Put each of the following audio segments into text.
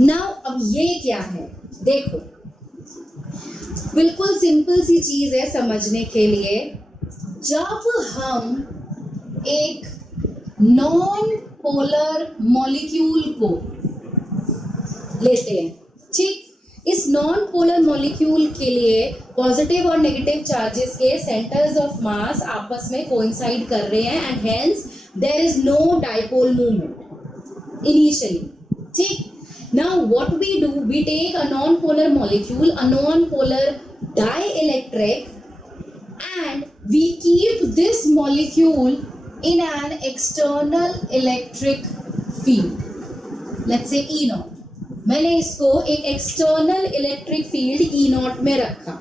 Now अब ये क्या है, देखो बिल्कुल सिंपल सी चीज है समझने के लिए। जब हम एक नॉन पोलर मॉलिक्यूल को लेते हैं, ठीक, इस नॉन पोलर मॉलिक्यूल के लिए पॉजिटिव और नेगेटिव चार्जेस के सेंटर्स ऑफ मास आपस में कोइंसाइड कर रहे हैं and hence there is no dipole movement initially, ठीक। Now what we do, we take a non-polar molecule, a non-polar dielectric, and we keep this molecule in an external electric field, let's say E naught. मैंने इसको एक external electric field E naught में रखा,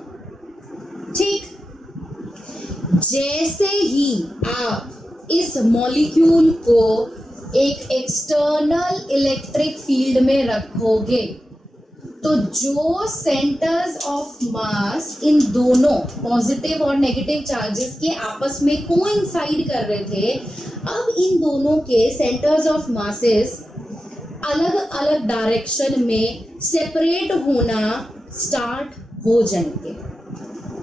ठीक। जैसे ही आप इस मॉलिक्यूल को एक एक्सटर्नल इलेक्ट्रिक फील्ड में रखोगे तो जो सेंटर्स ऑफ मास इन दोनों पॉजिटिव और नेगेटिव चार्जेस के आपस में कोइंसाइड कर रहे थे, अब इन दोनों के सेंटर्स ऑफ मासेस अलग अलग डायरेक्शन में सेपरेट होना स्टार्ट हो जाएंगे,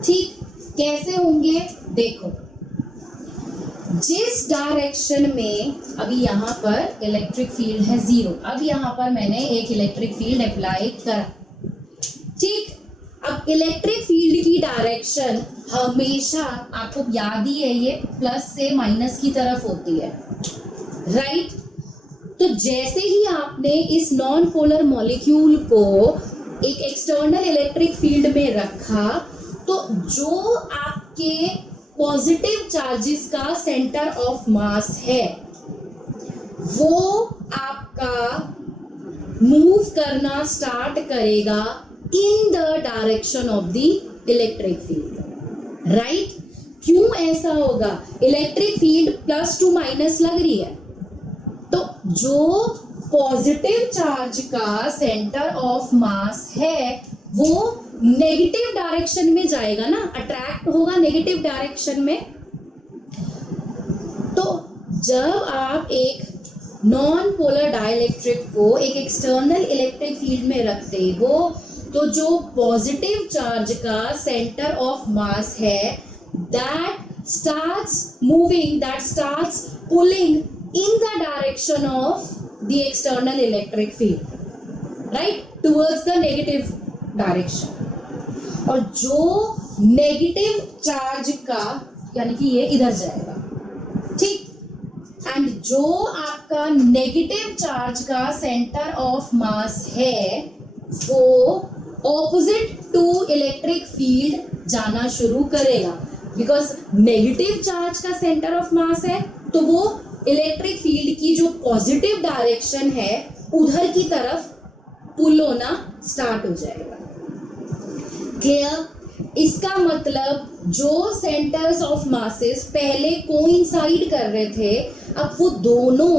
ठीक। कैसे होंगे, देखो, जिस डायरेक्शन में अभी यहाँ पर इलेक्ट्रिक फील्ड है 0, अब यहाँ पर मैंने एक इलेक्ट्रिक फील्ड अप्लाई करा, ठीक। अब इलेक्ट्रिक फील्ड की डायरेक्शन हमेशा आपको याद ही है, ये प्लस से माइनस की तरफ होती है, राइट। तो जैसे ही आपने इस नॉन पोलर मॉलिक्यूल को एक एक्सटर्नल इलेक्ट्रिक फील्ड में रखा तो जो आपके पॉजिटिव चार्जेस का सेंटर ऑफ मास है वो आपका मूव करना स्टार्ट करेगा इन the direction of the electric field, right. क्यों ऐसा होगा, electric field plus two minus लग रही है, तो जो पॉजिटिव चार्ज का सेंटर ऑफ मास है वो नेगेटिव डायरेक्शन में जाएगा ना, अट्रैक्ट होगा नेगेटिव डायरेक्शन में। तो जब आप एक नॉन पोलर डाइलेक्ट्रिक को एक एक्सटर्नल इलेक्ट्रिक फील्ड में रखते हो तो जो पॉजिटिव चार्ज का सेंटर ऑफ मास है that starts moving, that starts pulling in the direction of the external electric field, right, towards the negative direction। और जो नेगेटिव चार्ज का यानी कि ये इधर जाएगा, ठीक, एंड जो आपका नेगेटिव चार्ज का सेंटर ऑफ मास है वो ऑपोजिट टू इलेक्ट्रिक फील्ड जाना शुरू करेगा, बिकॉज नेगेटिव चार्ज का सेंटर ऑफ मास है तो वो इलेक्ट्रिक फील्ड की जो पॉजिटिव डायरेक्शन है उधर की तरफ पुल होना स्टार्ट हो जाएगा, क्लियर। इसका मतलब जो सेंटर्स ऑफ मासेस पहले कोइंसाइड कर रहे थे अब वो दोनों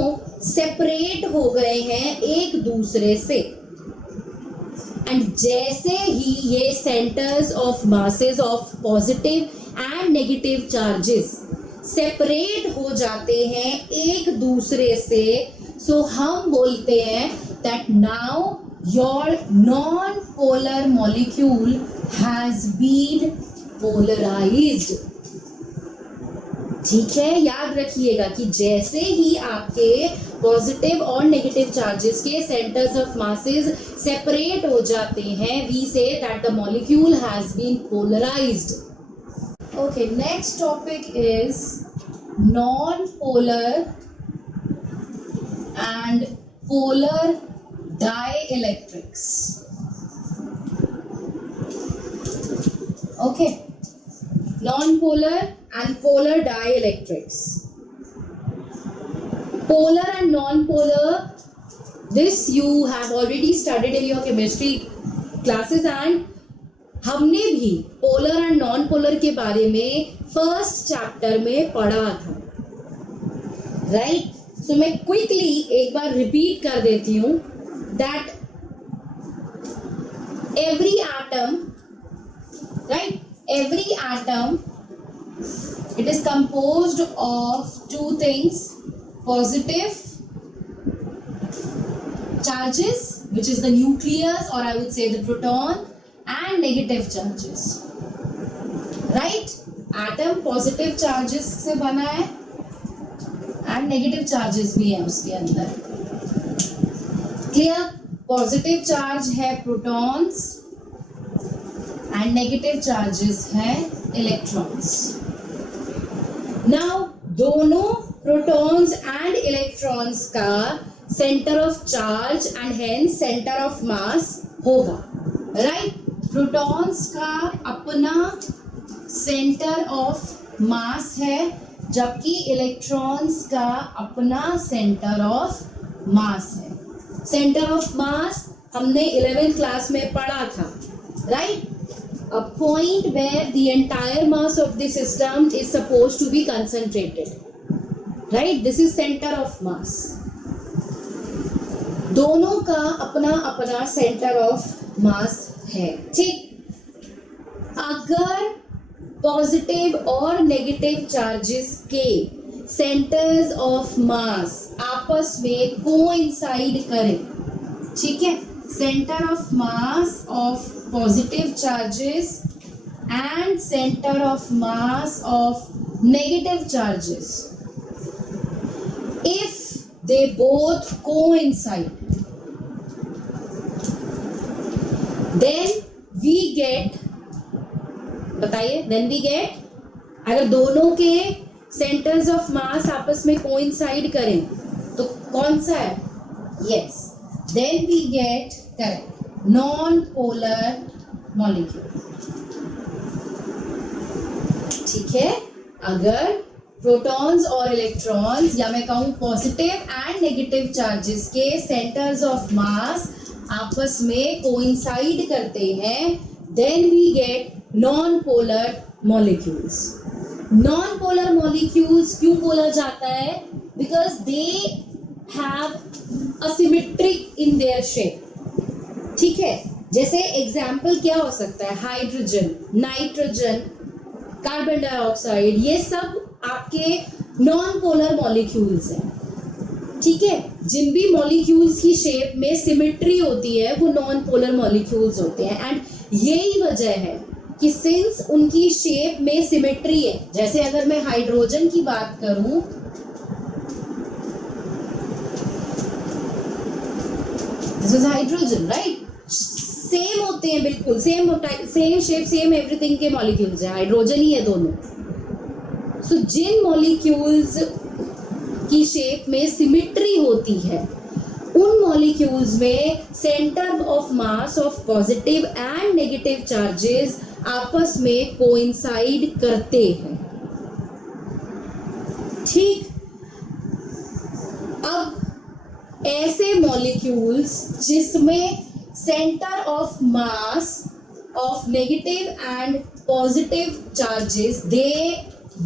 सेपरेट हो गए हैं एक दूसरे से, एंड जैसे ही ये centres of masses of positive and negative charges separate हो जाते हैं एक दूसरे से, सो हम बोलते हैं that now your non polar molecule has been polarised, ठीक है। याद रखिएगा कि जैसे ही आपके पॉजिटिव और नेगेटिव चार्जेस के सेंटर्स ऑफ मासेस सेपरेट हो जाते हैं we say that the molecule has been polarised. Okay, next topic is non-polar and polar dielectrics. Okay, non-polar and polar dielectrics. Polar and non-polar, this you have already studied in your chemistry classes and हमने भी polar and non polar के बारे में first chapter में पढ़ा था, right. सो मैं quickly एक बार रिपीट कर देती हूं that every atom, right, every atom, it is composed of two things, positive charges, which is the nucleus, or I would say the proton, and negative charges. Right? Atom positive charges से बना है and negative charges भी है उसके अंदर. Clear? Positive charge है protons and negative charges है electrons. Now दोनों protons and electrons का center of charge and hence center of mass होगा. Right? Protons का अपना center of mass है, जबकि electrons का अपना center of mass है. सेंटर ऑफ मास हमने 11th क्लास में पढ़ा था, right? A point where the entire mass of the system is supposed to be concentrated, right? This is centre of mass. दोनों का अपना अपना सेंटर ऑफ मास है, ठीक? अगर पॉजिटिव और नेगेटिव चार्जेस के सेंटर्स ऑफ मास आपस में कोइंसाइड करें, ठीक है? Centre of mass of positive charges and centre of mass of negative charges, if they both coincide, then we get, बताइए, देन वी गेट, अगर दोनों के सेंटर्स ऑफ मास आपस में कोइंसाइड करें तो कौन सा है? Yes, then we get, correct, non polar molecule. ठीक है? अगर प्रोटॉन्स और इलेक्ट्रॉन्स, या मैं कहूं पॉजिटिव एंड नेगेटिव चार्जेस के सेंटर्स ऑफ मास आपस में कोइंसाइड करते हैं, then we get non polar molecules. Non polar molecules क्यों बोला जाता है? Because they have asymmetric in their shape. ठीक है? जैसे एग्जाम्पल क्या हो सकता है? हाइड्रोजन, नाइट्रोजन, कार्बन डाइऑक्साइड, ये सब आपके नॉन पोलर मॉलिक्यूल्स हैं. ठीक है? जिन भी मॉलिक्यूल्स की शेप में सिमेट्री होती है वो नॉन पोलर मॉलिक्यूल्स होते हैं. एंड यही वजह है कि सिंस उनकी शेप में सिमेट्री है, जैसे अगर मैं हाइड्रोजन की बात करूं, this is hydrogen, right? Same होते हैं, बिल्कुल सेम शेप, सेम एवरीथिंग के मॉलिक्यूल्स हैं, हाइड्रोजन ही है दोनों. सो जिन मॉलिक्यूल्स की शेप में सिमेट्री होती है उन मॉलिक्यूल्स में centre of mass of positive and negative charges आपस में कोइंसाइड करते हैं. ठीक? अब ऐसे मॉलिक्यूल्स जिसमें centre of mass of negative and positive charges they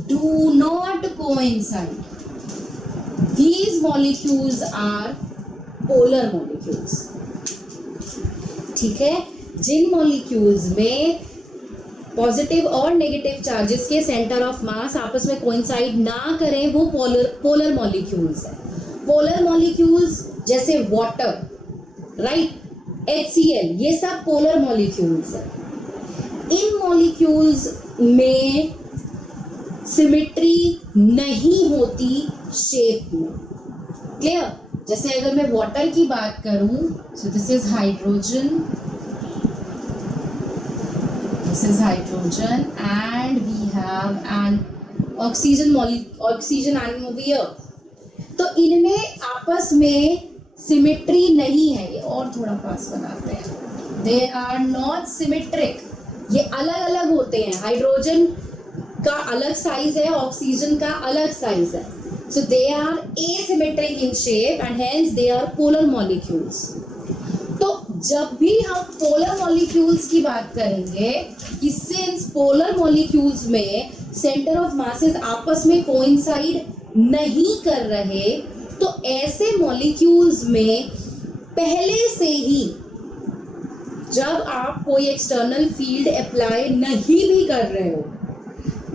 do not coincide, these molecules are polar molecules. ठीक है? जिन मॉलिक्यूल्स में पॉजिटिव और नेगेटिव चार्जेस के सेंटर ऑफ मास आपस में कोइंसाइड ना करें वो पोलर मॉलिक्यूल्स हैं. पोलर मॉलिक्यूल्स जैसे वाटर, राइट, HCl, ये सब पोलर मॉलिक्यूल्स हैं. इन मॉलिक्यूल्स में सिमेट्री नहीं होती शेप में. क्लियर? जैसे अगर मैं वाटर की बात करूं, so this is hydrogen, this is hydrogen and we have an oxygen atom over here. तो इनमें आपस में सिमेट्री नहीं है. ये और थोड़ा पास बनाते हैं. They are not symmetric. ये अलग अलग होते हैं. हाइड्रोजन का अलग साइज है, ऑक्सीजन का अलग साइज है. So they are asymmetric in shape and hence they are polar molecules. तो जब भी हम polar molecules की बात करेंगे कि since polar molecules में center of masses आपस में coincide नहीं कर रहे, तो ऐसे molecules में पहले से ही जब आप कोई external field apply नहीं भी कर रहे हो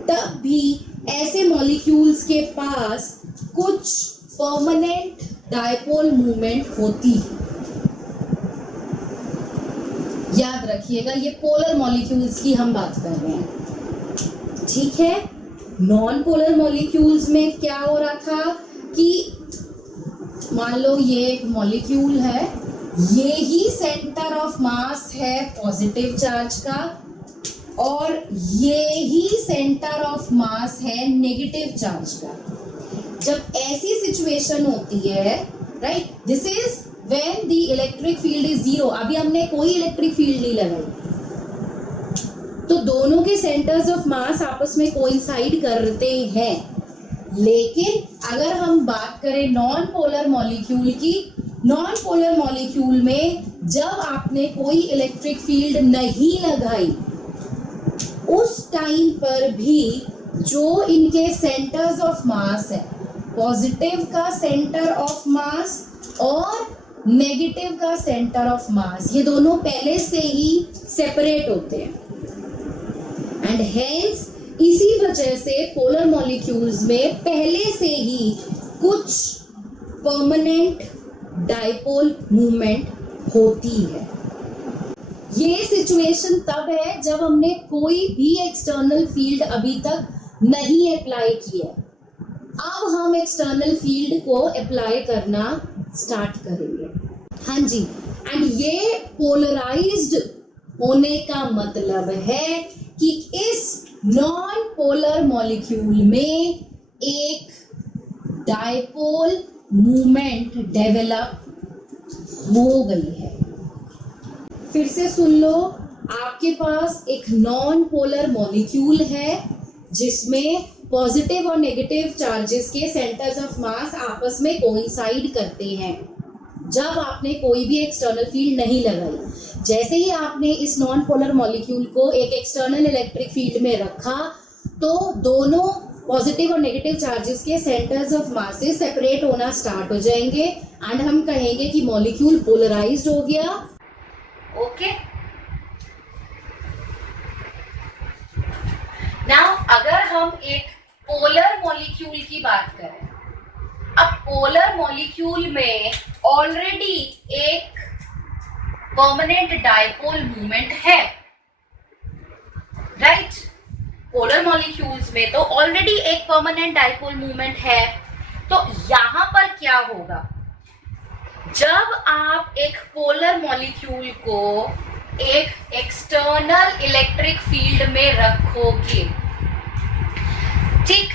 तब भी ऐसे मॉलिक्यूल्स के पास कुछ परमानेंट डायपोल मूवमेंट होती है। याद रखिएगा, ये पोलर मॉलिक्यूल्स की हम बात कर रहे हैं, ठीक है। नॉन पोलर मॉलिक्यूल्स में क्या हो रहा था कि मान लो ये एक मॉलिक्यूल है, ये ही सेंटर ऑफ मास है पॉजिटिव चार्ज का, और ये ही सेंटर ऑफ मास है नेगेटिव चार्ज का। जब ऐसी सिचुएशन होती है, right, this is when the electric field is zero. अभी हमने कोई इलेक्ट्रिक फील्ड नहीं लगाई, तो दोनों के सेंटर्स ऑफ मास आपस में कोइंसाइड करते हैं। लेकिन अगर हम बात करें नॉन पोलर मॉलिक्यूल की, नॉन पोलर मॉलिक्यूल में जब आपने कोई इलेक्ट्रिक फील्ड नहीं लगाई, उस टाइम पर भी जो इनके सेंटर्स ऑफ मास है, पॉजिटिव का सेंटर ऑफ मास और नेगेटिव का सेंटर ऑफ मास, ये दोनों पहले से ही सेपरेट होते हैं। एंड हेंस इसी वजह से पोलर मॉलिक्यूल्स में पहले से ही कुछ परमानेंट डायपोल मूवमेंट होती है। ये सिचुएशन तब है जब हमने कोई भी एक्सटर्नल फील्ड अभी तक नहीं अप्लाई किया। अब हम एक्सटर्नल फील्ड को अप्लाई करना स्टार्ट करेंगे। हाँ जी, एंड ये पोलराइज्ड होने का मतलब है कि इस नॉन पोलर मॉलिक्यूल में एक डायपोल मूवमेंट डेवलप हो गई है। फिर से सुन लो, आपके पास एक नॉन पोलर मॉलिक्यूल है जिसमें पॉजिटिव और नेगेटिव चार्जेस के सेंटर्स ऑफ मास आपस में कोइंसाइड करते हैं जब आपने कोई भी एक्सटर्नल फील्ड नहीं लगाई। जैसे ही आपने इस नॉन पोलर मॉलिक्यूल को एक एक्सटर्नल इलेक्ट्रिक फील्ड में रखा, तो दोनों पॉजिटिव और नेगेटिव चार्जेस के सेंटर्स ऑफ मासेस सेपरेट होना स्टार्ट हो जाएंगे एंड हम कहेंगे कि मॉलिक्यूल पोलराइज्ड हो गया। ओके, नाउ अगर हम एक पोलर मॉलिक्यूल की बात करें, अब पोलर मॉलिक्यूल में ऑलरेडी एक परमानेंट डायपोल मूवमेंट है, राइट। पोलर मॉलिक्यूल्स में तो ऑलरेडी एक परमानेंट डायपोल मूवमेंट है। तो यहां पर क्या होगा, जब आप एक पोलर मॉलिक्यूल को एक एक्सटर्नल इलेक्ट्रिक फील्ड में रखोगे, ठीक,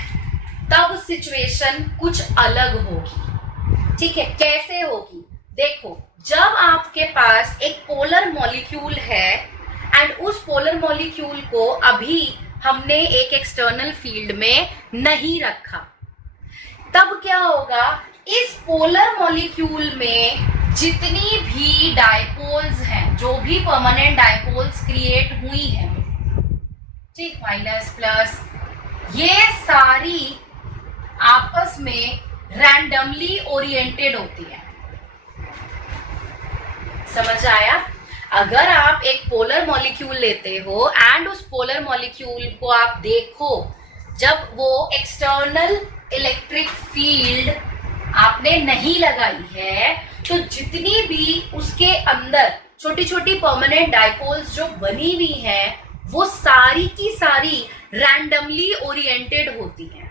तब सिचुएशन कुछ अलग होगी। ठीक है, कैसे होगी? देखो, जब आपके पास एक पोलर मॉलिक्यूल है एंड उस पोलर मॉलिक्यूल को अभी हमने एक एक्सटर्नल फील्ड में नहीं रखा, तब क्या होगा, इस पोलर मॉलिक्यूल में जितनी भी डायपोल्स हैं, जो भी परमानेंट डायपोल्स क्रिएट हुई हैं, ठीक, माइनस प्लस, ये सारी आपस में रैंडमली ओरिएंटेड होती है। समझ आया? अगर आप एक पोलर मॉलिक्यूल लेते हो एंड उस पोलर मॉलिक्यूल को आप देखो, जब वो एक्सटर्नल इलेक्ट्रिक फील्ड आपने नहीं लगाई है, तो जितनी भी उसके अंदर छोटी छोटी परमानेंट डायपोल्स जो बनी हुई हैं, वो सारी की सारी रैंडमली ओरिएंटेड होती हैं।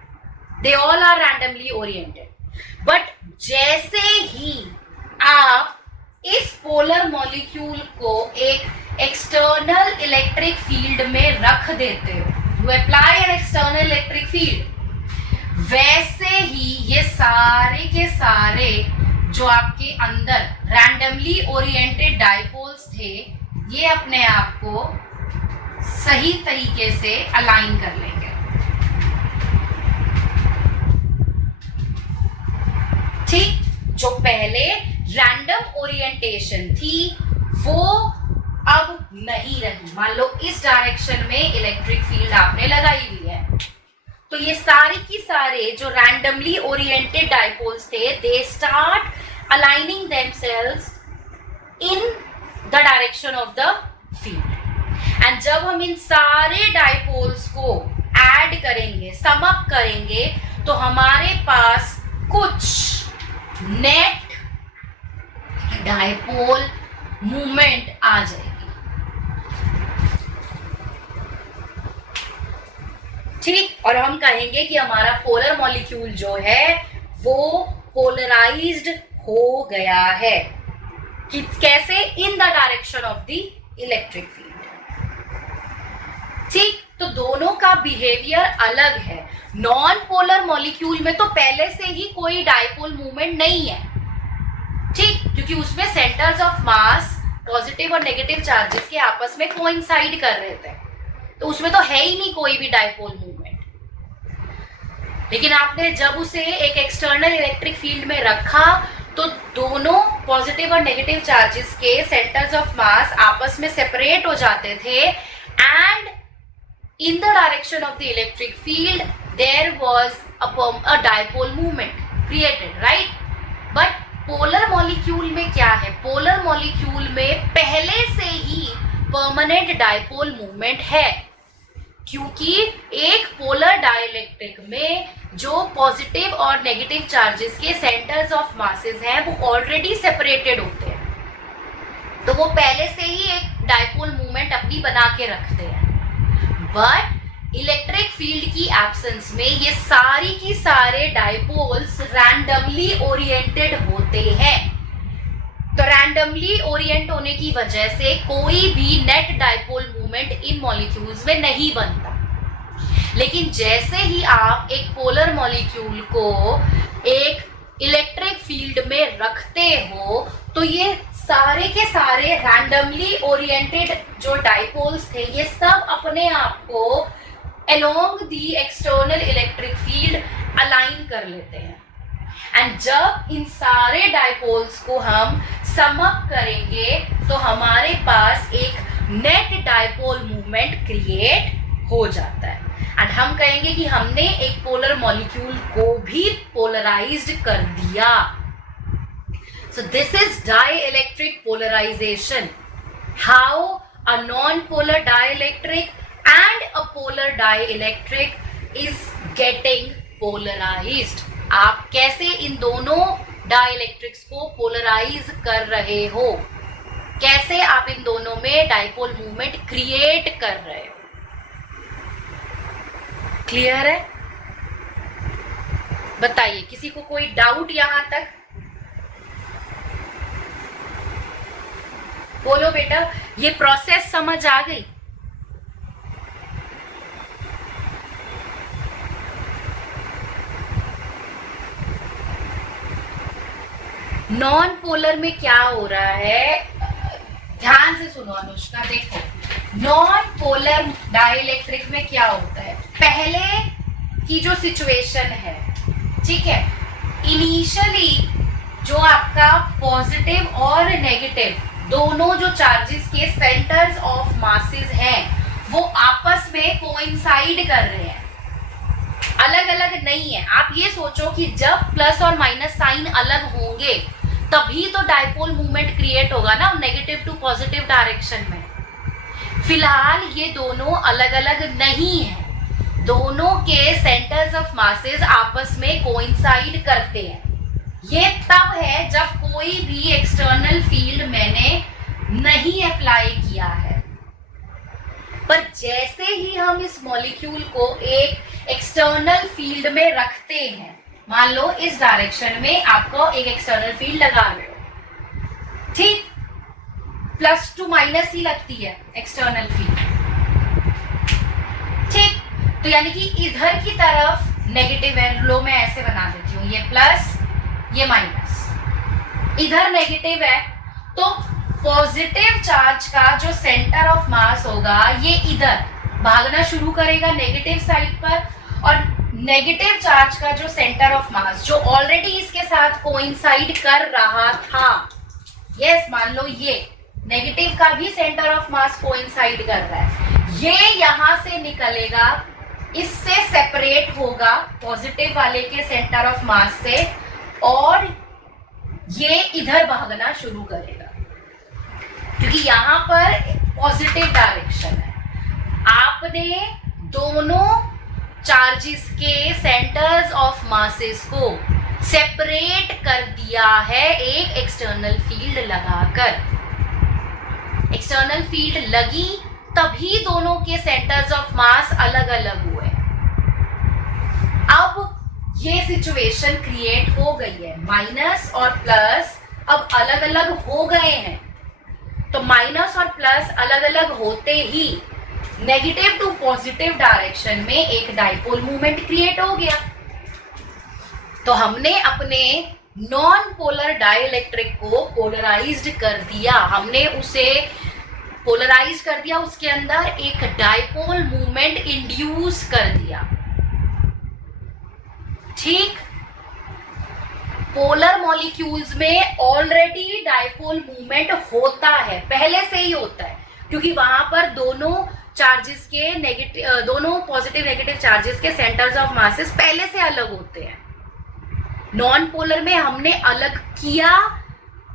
They all are randomly oriented. But जैसे ही आप इस पोलर मॉलिक्यूल को एक एक्सटर्नल इलेक्ट्रिक फील्ड में रख देते हो, you apply an external electric field, वैसे ही ये सारे के सारे जो आपके अंदर रैंडमली ओरिएंटेड डायपोल्स थे, ये अपने आप को सही तरीके से अलाइन कर लेंगे। ठीक, जो पहले रैंडम ओरिएंटेशन थी वो अब नहीं रही। मान लो इस डायरेक्शन में इलेक्ट्रिक फील्ड आपने लगाई हुई है, तो ये सारे की सारे जो रैंडमली ओरिएंटेड डायपोल्स थे, they start aligning themselves in the direction of the field. And जब हम इन सारे डायपोल्स को ऐड करेंगे, सम अप करेंगे, तो हमारे पास कुछ नेट डायपोल मूवमेंट आ जाएगी। ठीक, और हम कहेंगे कि हमारा पोलर मॉलिक्यूल जो है वो पोलराइज्ड हो गया है। कि कैसे? इन the direction of the electric field. ठीक, तो दोनों का बिहेवियर अलग है। नॉन पोलर मॉलिक्यूल में तो पहले से ही कोई डायपोल मूवमेंट नहीं है, ठीक, क्योंकि उसमें सेंटर्स ऑफ मास पॉजिटिव और नेगेटिव चार्जेस के आपस में कोइंसाइड कर रहे थे, तो उसमें तो है ही नहीं कोई भी डायपोल मूवमेंट। लेकिन आपने जब उसे एक एक्सटर्नल इलेक्ट्रिक फील्ड में रखा तो दोनों पॉजिटिव और नेगेटिव चार्जेस के सेंटर्स ऑफ मास आपस में सेपरेट हो जाते थे and in the direction of the electric field there was a dipole movement created, right? But polar molecule में क्या है? पोलर मॉलिक्यूल में पहले से ही परमानेंट डायपोल मूवमेंट है, क्योंकि एक पोलर डाइलेक्ट्रिक में जो पॉजिटिव और नेगेटिव चार्जेस के सेंटर्स ऑफ मासेस हैं वो ऑलरेडी सेपरेटेड होते हैं, तो वो पहले से ही एक डायपोल मूवमेंट अपनी बना के रखते हैं। बट इलेक्ट्रिक फील्ड की एब्सेंस में ये सारी की सारे डायपोल्स रैंडमली ओरिएंटेड होते हैं। तो रैंडमली ओरिएंट होने की वजह से कोई भी net dipole movement in molecules में नहीं बनता। लेकिन जैसे ही आप एक पोलर मॉलिक्यूल को एक इलेक्ट्रिक फील्ड में रखते हो तो ये सारे के सारे रैंडमली ओरिएंटेड जो डायपोल्स थे ये सब अपने आप को along the external electric field align कर लेते हैं। एंड जब इन सारे डायपोल्स को हम सम अप करेंगे तो हमारे पास एक नेट डायपोल मूवमेंट क्रिएट हो जाता है एंड हम कहेंगे कि हमने एक पोलर मॉलिक्यूल को भी पोलराइज्ड कर दिया। So this is dielectric polarisation, how a non polar dielectric and a polar dielectric is getting polarized। आप कैसे इन दोनों डाइलेक्ट्रिक्स को पोलराइज कर रहे हो, कैसे आप इन दोनों में डाइपोल मूवमेंट क्रिएट कर रहे हो। क्लियर है? बताइए, किसी को कोई डाउट यहां तक? बोलो बेटा, ये प्रोसेस समझ आ गई? नॉन पोलर में क्या हो रहा है, ध्यान से सुनो अनुष्का। देखो, नॉन पोलर डाइलेक्ट्रिक में क्या होता है, पहले की जो सिचुएशन है, ठीक है, इनिशियली जो आपका पॉजिटिव और नेगेटिव दोनों जो चार्जेस के सेंटर्स ऑफ मासेस हैं वो आपस में कोइंसाइड कर रहे हैं, अलग अलग नहीं है। आप ये सोचो कि जब प्लस और माइनस साइन अलग होंगे तभी तो डायपोल मूवमेंट क्रिएट होगा ना, नेगेटिव टू पॉजिटिव डायरेक्शन में। फिलहाल ये दोनों अलग अलग नहीं है, दोनों के सेंटर्स ऑफ मासेस आपस में कोइंसाइड करते हैं। ये तब है जब कोई भी एक्सटर्नल फील्ड मैंने नहीं अप्लाई किया है। पर जैसे ही हम इस मॉलिक्यूल को एक एक्सटर्नल फील्ड में रखते हैं, मान लो इस डायरेक्शन में आपको एक एक्सटर्नल फील्ड लगा रहे हो, ठीक, प्लस टू माइनस ही लगती है एक्सटर्नल फील्ड, ठीक, तो यानी कि इधर की तरफ नेगेटिव है, लो मैं ऐसे बना देती हूँ, ये प्लस ये माइनस, इधर नेगेटिव है तो पॉजिटिव चार्ज का जो सेंटर ऑफ मास होगा ये इधर भागना शुरू करेगा नेगेटिव साइड पर, और नेगेटिव चार्ज का जो सेंटर ऑफ मास जो ऑलरेडी इसके साथ कोइंसाइड कर रहा था, यस, मान लो ये नेगेटिव का भी सेंटर ऑफ मास कोइंसाइड कर रहा है, ये यहां से निकलेगा, इससे सेपरेट होगा पॉजिटिव वाले के सेंटर ऑफ मास से, और ये इधर भागना शुरू करेगा क्योंकि यहां पर पॉजिटिव डायरेक्शन है। आपने दोनों चार्जेस के सेंटर्स ऑफ मासेस को सेपरेट कर दिया है एक एक्सटर्नल फील्ड लगाकर। एक्सटर्नल फील्ड लगी तभी दोनों के सेंटर्स ऑफ मास अलग अलग हुए। अब ये सिचुएशन क्रिएट हो गई है, माइनस और प्लस अब अलग अलग हो गए हैं। तो माइनस और प्लस अलग अलग होते ही नेगेटिव टू पॉजिटिव डायरेक्शन में एक डाइपोल मूवमेंट क्रिएट हो गया। तो हमने अपने नॉन पोलर डाइइलेक्ट्रिक को पोलराइज्ड कर दिया, हमने उसे पोलराइज कर दिया, उसके अंदर एक डाइपोल मूवमेंट इंड्यूस कर दिया। ठीक, पोलर मॉलिक्यूल्स में ऑलरेडी डाइपोल मूवमेंट होता है, पहले से ही होता है, क्योंकि वहां पर दोनों चार्जेस के नेगेटिव, दोनों पॉजिटिव नेगेटिव चार्जेस के सेंटर्स ऑफ मासेस पहले से अलग होते हैं। नॉन पोलर में हमने अलग किया,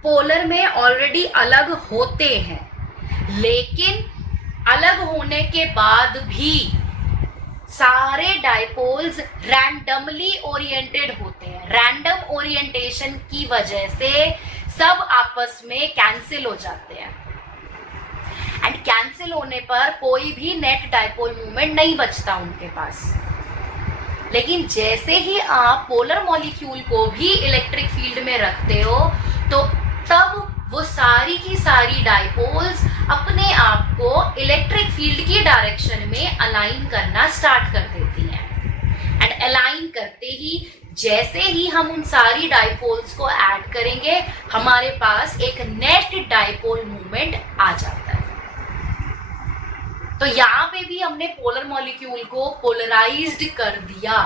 पोलर में ऑलरेडी अलग होते हैं, लेकिन अलग होने के बाद भी सारे डाइपोल्स रैंडमली ओरिएंटेड होते हैं। रैंडम ओरिएंटेशन की वजह से सब आपस में कैंसिल हो जाते हैं, एंड कैंसिल होने पर कोई भी नेट डाइपोल मूवमेंट नहीं बचता उनके पास। लेकिन जैसे ही आप पोलर मॉलिक्यूल को भी इलेक्ट्रिक फील्ड में रखते हो तो तब वो सारी की सारी डाइपोल्स अपने आप को इलेक्ट्रिक फील्ड की डायरेक्शन में अलाइन करना स्टार्ट कर देती हैं। एंड अलाइन करते ही जैसे ही हम उन सारी डाइपोल्स को ऐड करेंगे, हमारे पास एक नेट डाइपोल मूवमेंट आ जाता है। तो यहाँ पे भी हमने पोलर मॉलिक्यूल को पोलराइज्ड कर दिया,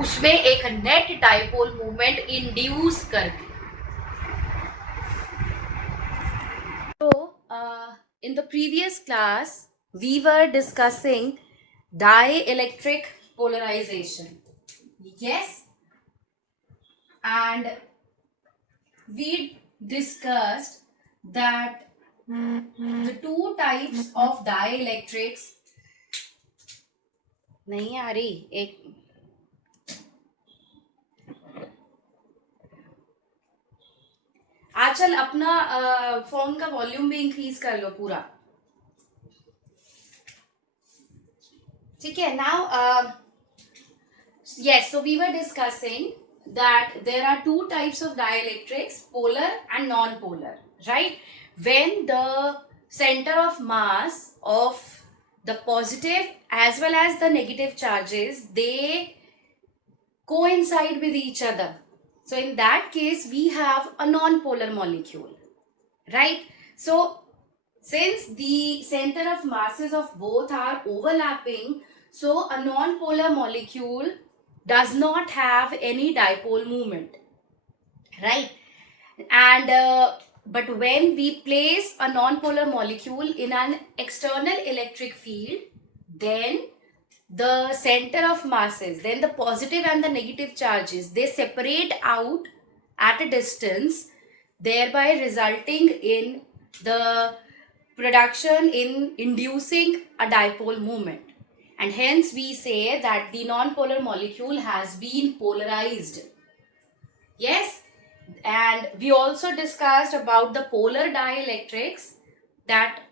उसमें एक नेट डाइपोल मूवमेंट इंड्यूस कर दिया। So, in the previous class, we were discussing dielectric polarization. Yes? And we discussed that the two types of dielectrics. नहीं आ रही, एक आचल अपना फोन का वॉल्यूम भी इंक्रीज कर लो पूरा, ठीक है। Now yes, so we were discussing that there are two types of dielectrics, polar and non-polar, right? When the center of mass of the positive as well as the negative charges, they coincide with each other. So in that case, we have a non-polar molecule, right? So since the center of masses of both are overlapping, so a non-polar molecule does not have any dipole moment, right? And but when we place a non-polar molecule in an external electric field, then the center of masses, then the positive and the negative charges, they separate out at a distance, thereby resulting in the production in inducing a dipole moment. And hence we say that the non-polar molecule has been polarized. Yes? And we also discussed about the polar dielectrics, that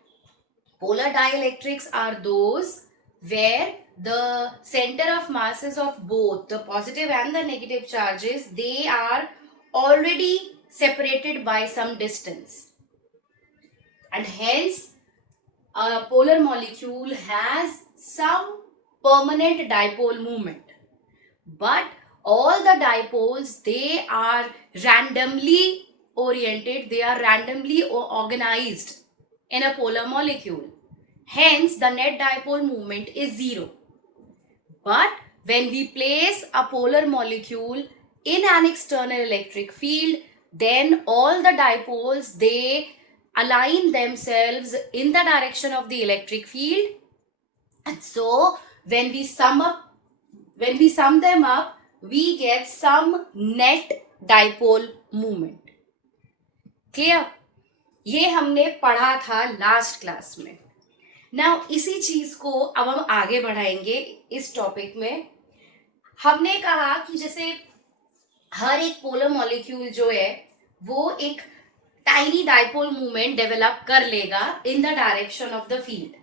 polar dielectrics are those where the center of masses of both the positive and the negative charges, they are already separated by some distance, and hence a polar molecule has some permanent dipole moment. But all the dipoles, they are randomly oriented, they are randomly organized in a polar molecule. Hence the net dipole moment is 0. But when we place a polar molecule in an external electric field, then all the dipoles, they align themselves in the direction of the electric field, and so when we sum them up, we get some net dipole moment. Clear? ये हमने पढ़ा था last class में। Now इसी चीज को अब हम आगे बढ़ाएंगे इस टॉपिक में। हमने कहा कि जैसे हर एक पोलर मॉलिक्यूल जो है वो एक टाइनी डाइपोल मूवमेंट डेवलप कर लेगा in the direction of the field,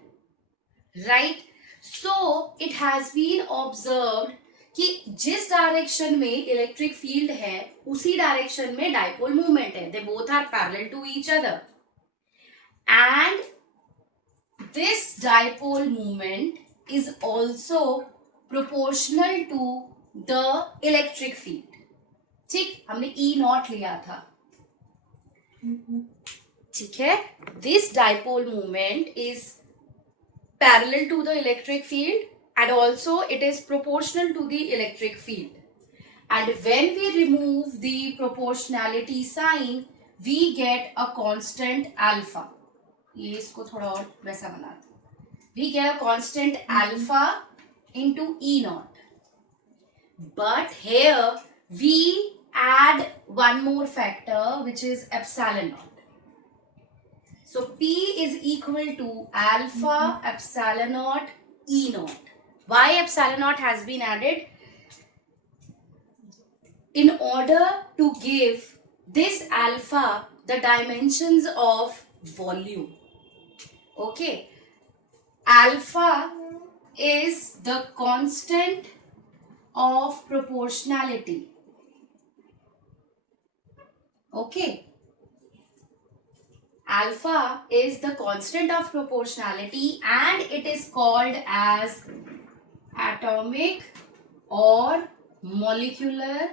right. So it has been observed कि जिस डायरेक्शन में इलेक्ट्रिक फील्ड है उसी डायरेक्शन में डाइपोल मूवमेंट है. They both are parallel to each other and this dipole movement is also proportional to the electric field. ठीक, हमने E naught लिया था. ठीक है, this dipole movement is parallel to the electric field and also it is proportional to the electric field. And when we remove the proportionality sign, we get a constant alpha. ये इसको थोड़ा और वैसा बनाते हैं. We get a constant alpha into E naught. But here we add one more factor which is epsilon naught. So P is equal to alpha epsilon naught E naught. Why epsilon naught has been added? In order to give this alpha the dimensions of volume. Okay. Alpha is the constant of proportionality. Okay. Alpha is the constant of proportionality and it is called as atomic or molecular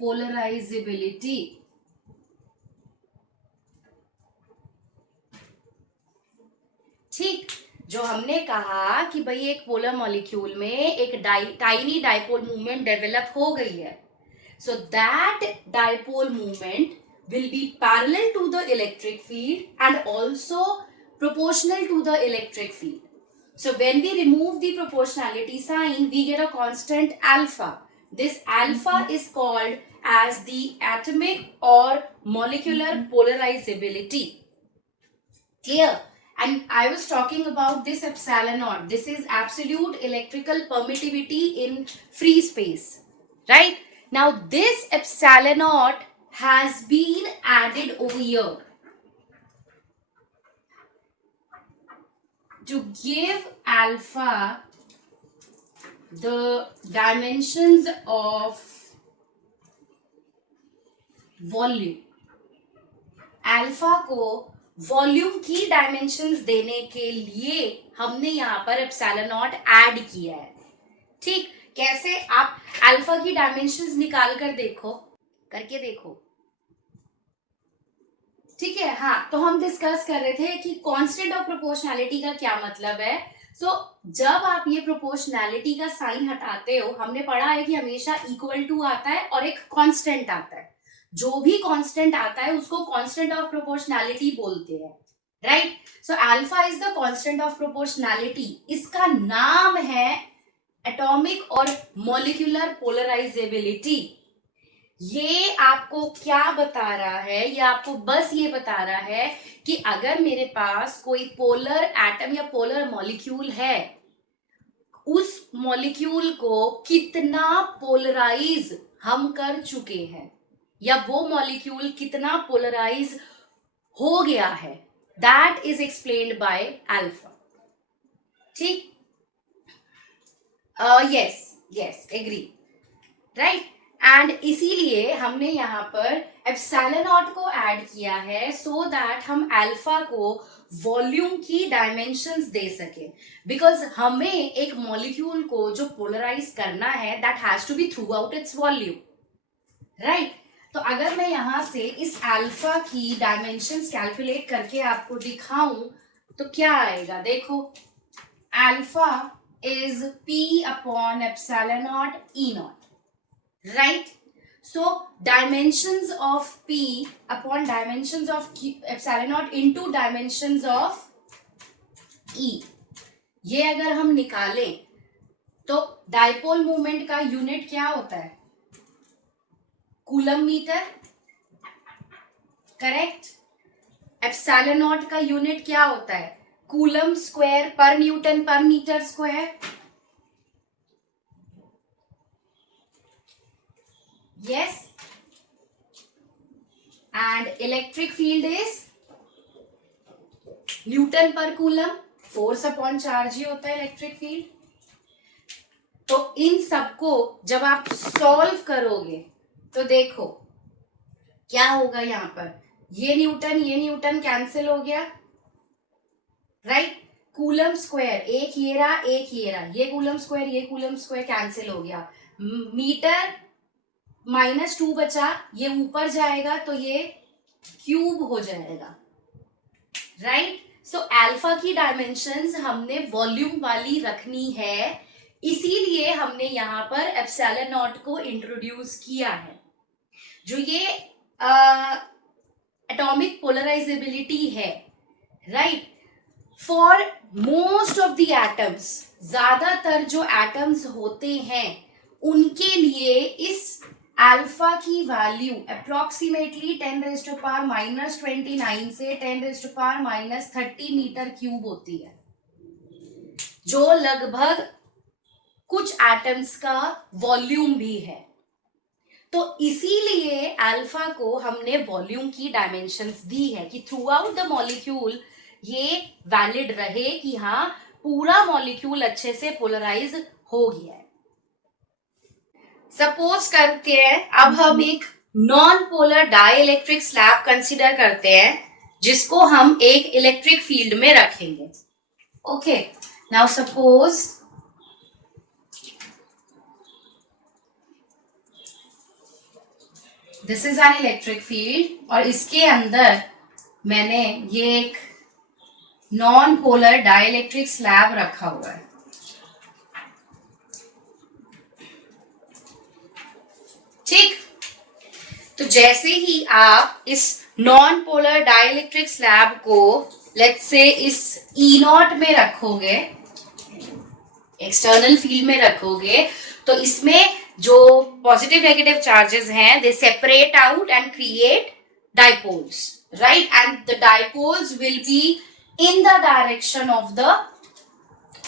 polarizability. ठीक, जो हमने कहा कि भाई एक polar molecule में एक tiny dipole movement develop हो गई है. So that dipole movement will be parallel to the electric field and also proportional to the electric field. So when we remove the proportionality sign, we get a constant alpha. This alpha is called as the atomic or molecular polarizability. Clear? And I was talking about this epsilon naught. This is absolute electrical permittivity in free space, right? Now this epsilon naught has been added over here to give alpha the dimensions of volume. Alpha को volume की dimensions देने के लिए हमने यहाँ पर epsilon not add किया है. ठीक, कैसे? आप अल्फा की डायमेंशंस निकाल कर देखो, करके देखो. ठीक है, हाँ, तो हम डिस्कस कर रहे थे कि कांस्टेंट ऑफ प्रोपोर्शनैलिटी का क्या मतलब है. सो जब आप ये प्रोपोर्शनैलिटी का साइन हटाते हो, हमने पढ़ा है कि हमेशा इक्वल टू आता है और एक कांस्टेंट आता है. जो भी कांस्टेंट आता है उसको कांस्टेंट ऑफ प्रोपोर्शनैलिटी बोलते हैं, right. So alpha is the constant of proportionality. इसका नाम है एटॉमिक और मॉलिक्यूलर पोलराइजेबिलिटी. ये आपको क्या बता रहा है? ये आपको बस ये बता रहा है कि अगर मेरे पास कोई पोलर एटम या पोलर मॉलिक्यूल है, उस मॉलिक्यूल को कितना पोलराइज हम कर चुके हैं या वो मॉलिक्यूल कितना पोलराइज हो गया है, that is explained by alpha. ठीक, यस एग्री, राइट. एंड इसीलिए हमने यहाँ पर एप्सिलॉन नॉट को ऐड किया है सो दैट हम अल्फा को वॉल्यूम की डायमेंशंस दे सके. बिकॉज हमें एक मॉलिक्यूल को जो पोलराइज करना है that has to be throughout its volume, right. तो अगर मैं यहाँ से इस अल्फा की डायमेंशंस कैलकुलेट करके आपको दिखाऊं तो क्या आएगा? देखो, alpha is P upon epsilon not E not, right. So dimensions of P upon dimensions of epsilon naught into dimensions of E, ये अगर हम निकालें तो डाइपोल मूवमेंट का यूनिट क्या होता है? Coulomb metre, correct. Epsilon naught का यूनिट क्या होता है? कूलम स्क्वायर पर न्यूटन पर metre square. yes, and electric field is newton पर कूलम, फोर्स अपॉन चार्ज ही होता है इलेक्ट्रिक फील्ड। तो इन सबको जब आप सॉल्व करोगे तो देखो क्या होगा, यहां पर ये न्यूटन कैंसिल हो गया, राइट। कूलम स्क्वायर, एक ये रहा एक ये रहा, ये कूलम स्क्वायर कैंसिल हो गया। मीटर -2 बचा, ये ऊपर जाएगा तो ये क्यूब हो जाएगा, राइट। सो अल्फा की डायमेंशंस हमने वॉल्यूम वाली रखनी है, इसीलिए हमने यहाँ पर एप्सिलॉन नॉट को इंट्रोड्यूस किया है। जो ये एटॉमिक पोलराइजेबिलिटी है, right, for most of the atoms, ज्यादातर जो एटम्स होते हैं उनके लिए इस अल्फा की वैल्यू अप्रोक्सीमेटली 10⁻⁻29 से 10⁻⁻30 मीटर क्यूब होती है, जो लगभग कुछ एटम्स का वॉल्यूम भी है। तो इसीलिए अल्फा को हमने वॉल्यूम की डायमेंशंस दी है कि थ्रू आउट द मॉलिक्यूल ये वैलिड रहे कि हाँ पूरा मॉलिक्यूल अच्छे से पोलराइज हो गया है। सपोज करते हैं अब हम एक non polar dielectric slab consider करते हैं, जिसको हम एक इलेक्ट्रिक फील्ड में रखेंगे। Okay, now suppose this is an electric field और इसके अंदर मैंने ये एक नॉन पोलर डाइइलेक्ट्रिक स्लैब रखा हुआ है। ठीक, तो जैसे ही आप इस नॉन पोलर डाइइलेक्ट्रिक स्लैब को लेट्स से इस E0 में रखोगे, एक्सटर्नल फील्ड में रखोगे, तो इसमें जो पॉजिटिव नेगेटिव चार्जेस हैं they separate out and create dipoles, right, and the dipoles will be in the direction of the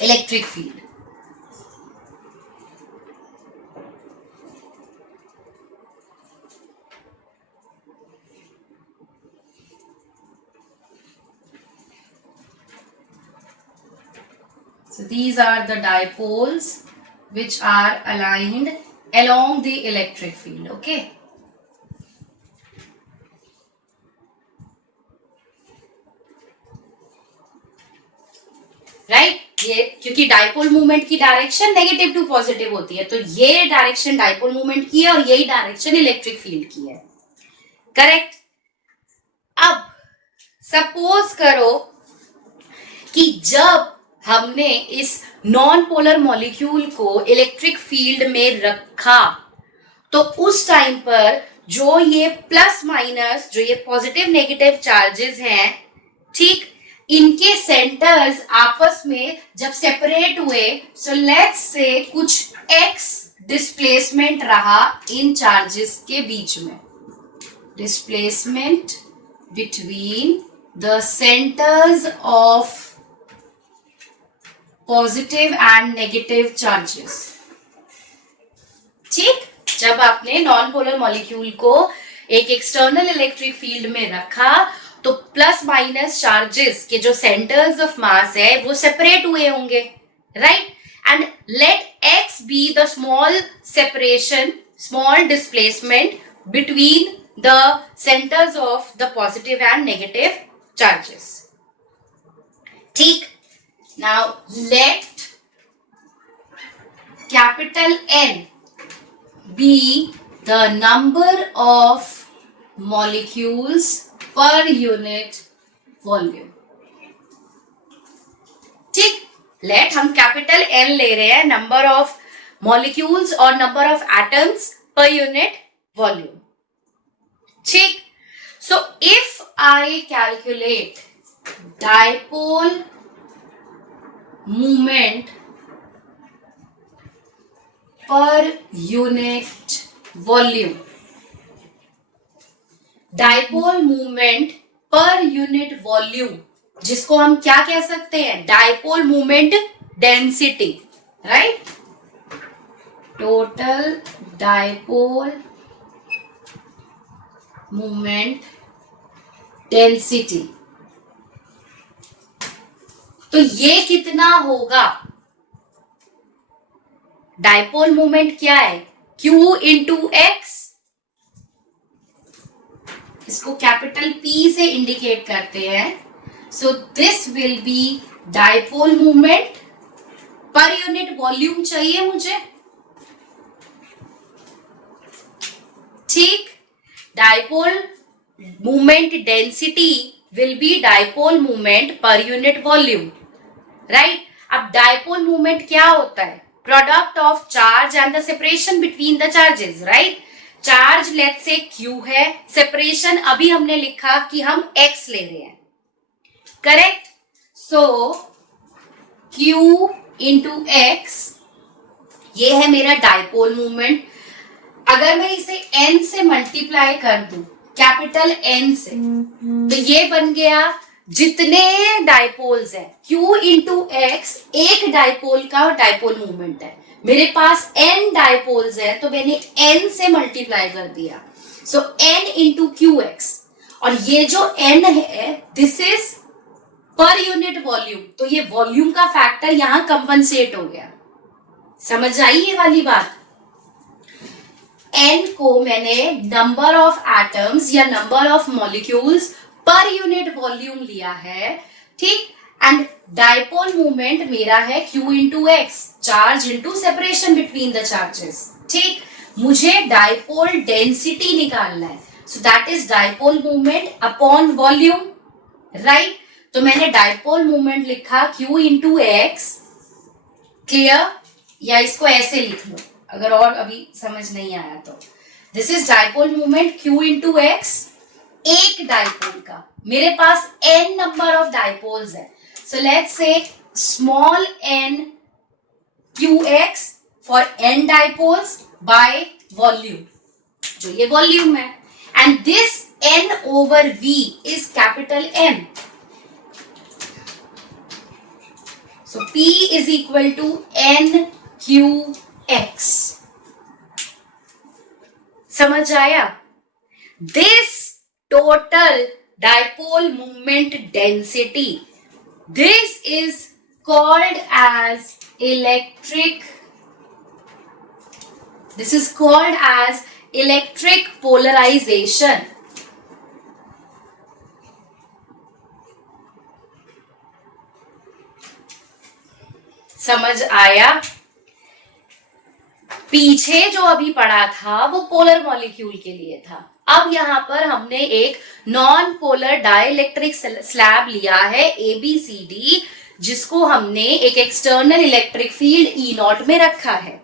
electric field. So these are the dipoles which are aligned along the electric field, okay? Right? ये क्योंकि dipole movement की direction negative to positive होती है, तो ये direction dipole movement की है और यही डायरेक्शन इलेक्ट्रिक फील्ड की है, करेक्ट। अब सपोज करो कि जब हमने इस नॉन पोलर मॉलिक्यूल को इलेक्ट्रिक फील्ड में रखा, तो उस टाइम पर जो ये प्लस माइनस, जो ये पॉजिटिव नेगेटिव चार्जेस हैं, ठीक, इनके सेंटर्स आपस में जब सेपरेट हुए, सो लेट्स से कुछ x डिस्प्लेसमेंट रहा इन चार्जेस के बीच में, displacement between the centres of positive and negative charges. ठीक, जब आपने नॉन पोलर मॉलिक्यूल को एक एक्सटर्नल इलेक्ट्रिक फील्ड में रखा, तो प्लस माइनस चार्जेस के जो सेंटर्स ऑफ मास है वो सेपरेट हुए होंगे, right, and let x be the small separation, small displacement between the centres of the positive and negative charges. ठीक, now let capital N be the number of molecules per unit volume। ठीक, let हम capital N ले रहे हैं, number of molecules और number of atoms पर unit volume. ठीक, so if I calculate dipole movement per unit volume, dipole movement पर unit volume, जिसको हम क्या कह सकते हैं, dipole movement density, right, total dipole moment density. तो ये कितना होगा? डायपोल मोमेंट क्या है? Q इंटू एक्स, इसको कैपिटल P से इंडिकेट करते हैं। So this will be dipole moment पर यूनिट वॉल्यूम चाहिए मुझे, ठीक। Dipole moment density will be dipole moment पर यूनिट वॉल्यूम, राइट। अब डायपोल मोमेंट क्या होता है? Product of charge and the separation between the charges, right. Charge let's say Q है, सेपरेशन अभी हमने लिखा कि हम x ले रहे हैं, करेक्ट। सो Q इंटू एक्स, ये है मेरा डायपोल मोमेंट। अगर मैं इसे n से मल्टीप्लाई कर दूं, कैपिटल N से, तो ये बन गया जितने डायपोल्स है Q इंटू एक्स एक डायपोल का डायपोल मूवमेंट है। मेरे पास n डायपोल्स है तो मैंने n से मल्टीप्लाई कर दिया, सो n इंटू क्यू एक्स। और ये जो n है दिस इज पर यूनिट वॉल्यूम, तो ये वॉल्यूम का फैक्टर यहां कंपनसेट हो गया। समझ आई ये वाली बात? n को मैंने नंबर ऑफ एटम्स या नंबर ऑफ मॉलिक्यूल्स पर यूनिट वॉल्यूम लिया है, ठीक। एंड डायपोल मूवमेंट मेरा है Q into x, charge into separation between the charges, ठीक। मुझे डायपोल डेंसिटी निकालना है, so that is dipole movement upon volume, right. तो मैंने डायपोल मूवमेंट लिखा Q इंटू एक्स, क्लियर। या इसको ऐसे लिख लो अगर और अभी समझ नहीं आया तो। This is dipole movement Q into X, एक डायपोल का। मेरे पास n नंबर ऑफ डायपोल्स है, so let's say small n qx for n dipoles by volume, जो ये वॉल्यूम है। And this n over v is capital M, so P is equal to n qx। समझ आया? दिस total dipole moment density, this is called as electric polarization। समझ आया? पीछे जो अभी पढ़ा था वो पोलर मॉलिक्यूल के लिए था, अब यहां पर हमने एक नॉन पोलर डाइलेक्ट्रिक स्लैब लिया है ABCD, जिसको हमने एक एक्सटर्नल इलेक्ट्रिक फील्ड E0 में रखा है,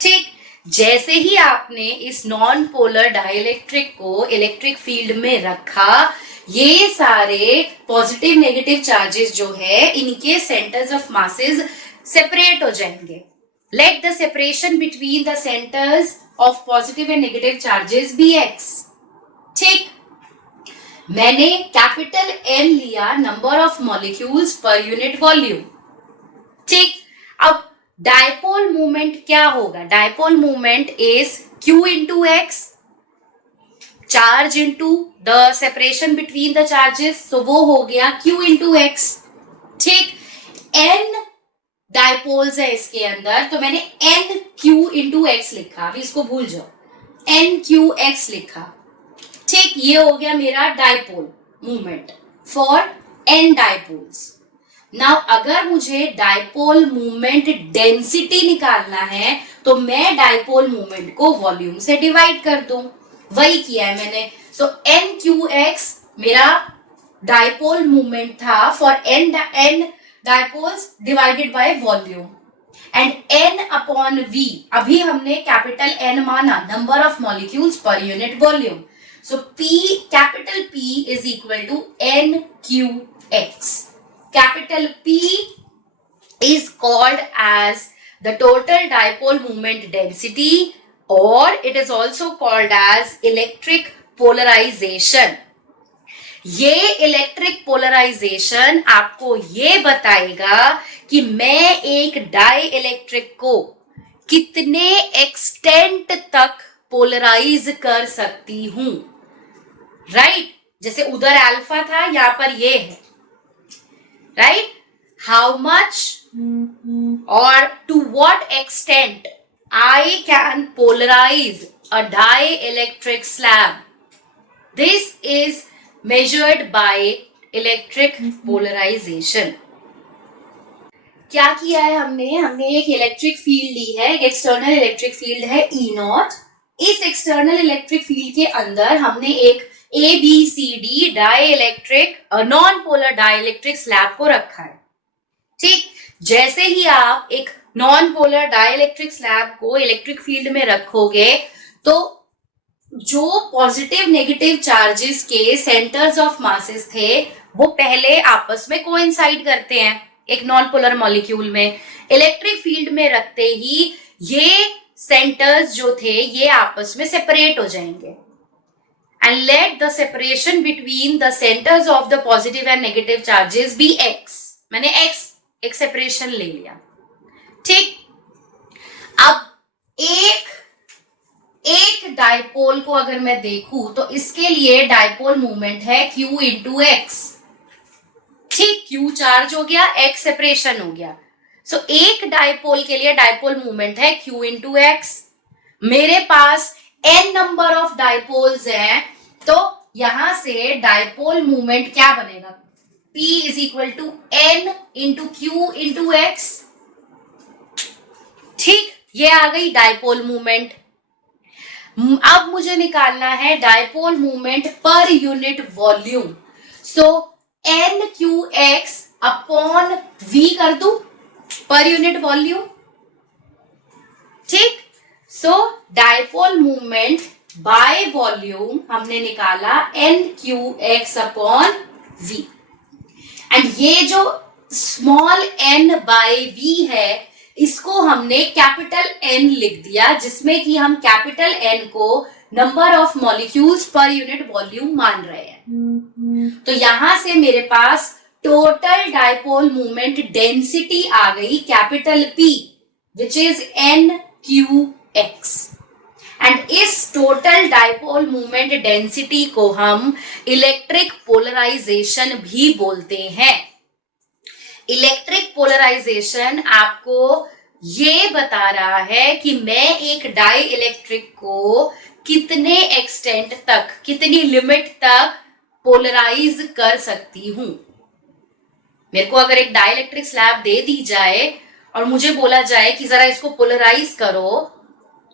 ठीक। जैसे ही आपने इस नॉन पोलर डाइलेक्ट्रिक को इलेक्ट्रिक फील्ड में रखा, ये सारे पॉजिटिव नेगेटिव चार्जेस जो है इनके सेंटर्स ऑफ मासेस सेपरेट हो जाएंगे। Let the separation between the centers of positive and negative charges be x, ठीक। मैंने कैपिटल N लिया नंबर ऑफ मॉलिक्यूल्स पर यूनिट वॉल्यूम, ठीक। अब डायपोल मूवमेंट क्या होगा? Dipole movement is Q into x, charge into the separation between the charges, तो वो हो गया Q इंटू एक्स, ठीक। N डायपोल्स है इसके अंदर, तो मैंने n q इंटू एक्स लिखा, अभी इसको भूल जाओ, n q x लिखा, ठीक। ये हो गया मेरा dipole movement for n dipoles. Now अगर मुझे डायपोल मूवमेंट डेंसिटी निकालना है तो मैं डायपोल मूवमेंट को वॉल्यूम से डिवाइड कर दूं, वही किया है मैंने। सो n q x मेरा डायपोल मूवमेंट था for n dipoles divided by volume, and n upon v, अभी हमने कैपिटल N माना, नंबर ऑफ मॉलिक्यूल्स पर unit volume. So P, capital P is equal to n q x। Capital P is called as the total dipole moment density, or it is also called as electric polarization। ये electric polarisation आपको ये बताएगा कि मैं एक die electric को कितने extent तक पोलराइज कर सकती हूं। राइट, जैसे उधर अल्फा था, यहाँ पर ये है, राइट। हाउ मच और to what extent I can polarize a dielectric slab. This is measured by electric polarization. क्या किया है हमने एक इलेक्ट्रिक फील्ड ली है, एक एक्सटर्नल इलेक्ट्रिक फील्ड है E नॉट। इस एक्सटर्नल इलेक्ट्रिक फील्ड के अंदर हमने एक ABCD dielectric non polar dielectric slab को रखा है। ठीक, जैसे ही आप एक नॉन पोलर डाइइलेक्ट्रिक स्लैब को इलेक्ट्रिक फील्ड में रखोगे तो जो पॉजिटिव नेगेटिव चार्जेस के सेंटर्स ऑफ मासेस थे वो पहले आपस में कोइंसाइड करते हैं एक नॉन पोलर मॉलिक्यूल में। इलेक्ट्रिक फील्ड में रखते ही ये सेंटर्स जो थे ये आपस में सेपरेट हो जाएंगे and let the separation between the centers of the positive and negative charges be x। मैंने x एक सेपरेशन ले लिया। ठीक, अब एक डाइपोल को अगर मैं देखूं तो इसके लिए डाइपोल मूवमेंट है q इंटू एक्स। ठीक, q चार्ज हो गया, x सेपरेशन हो गया। सो एक डाइपोल के लिए डाइपोल मूवमेंट है q इंटू एक्स। मेरे पास n नंबर ऑफ डाइपोल्स हैं तो यहां से डाइपोल मूवमेंट क्या बनेगा, P is equal to n into Q into X. ठीक, ये आ गई डाइपोल मूवमेंट। अब मुझे निकालना है डाइपोल मूवमेंट पर unit volume. So n Q X upon v कर दू पर यूनिट वॉल्यूम। ठीक, so dipole movement by volume हमने निकाला n Q X upon v। And ये जो स्मॉल n बाय v है इसको हमने कैपिटल N लिख दिया, जिसमें कि हम कैपिटल N को नंबर ऑफ मॉलिक्यूल्स पर यूनिट वॉल्यूम मान रहे हैं। तो यहां से मेरे पास टोटल डाइपोल मूवमेंट डेंसिटी आ गई capital P which is NQX। And इस टोटल डाइपोल मूवमेंट डेंसिटी को हम इलेक्ट्रिक पोलराइजेशन भी बोलते हैं। इलेक्ट्रिक पोलराइजेशन आपको ये बता रहा है कि मैं एक डाई इलेक्ट्रिक को कितने एक्सटेंट तक, कितनी लिमिट तक पोलराइज कर सकती हूं। मेरे को अगर एक डाई इलेक्ट्रिक स्लैब दे दी जाए और मुझे बोला जाए कि जरा इसको पोलराइज करो,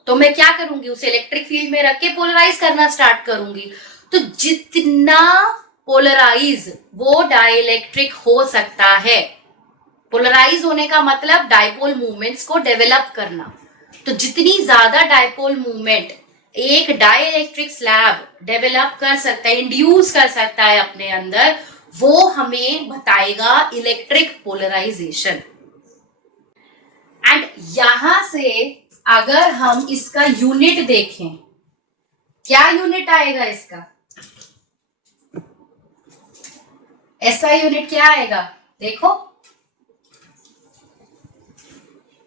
तो मैं क्या करूंगी, उसे इलेक्ट्रिक फील्ड में रख के पोलराइज करना स्टार्ट करूंगी। तो जितना पोलराइज वो डाइइलेक्ट्रिक हो सकता है, पोलराइज होने का मतलब डाइपोल मूवमेंट्स को डेवलप करना, तो जितनी ज्यादा डाइपोल मूवमेंट एक डाइइलेक्ट्रिक स्लैब डेवलप कर सकता है, इंड्यूस कर सकता है अपने अंदर, वो हमें बताएगा इलेक्ट्रिक पोलराइजेशन। एंड यहां से अगर हम इसका यूनिट देखें, क्या यूनिट आएगा इसका, ऐसा यूनिट क्या आएगा, देखो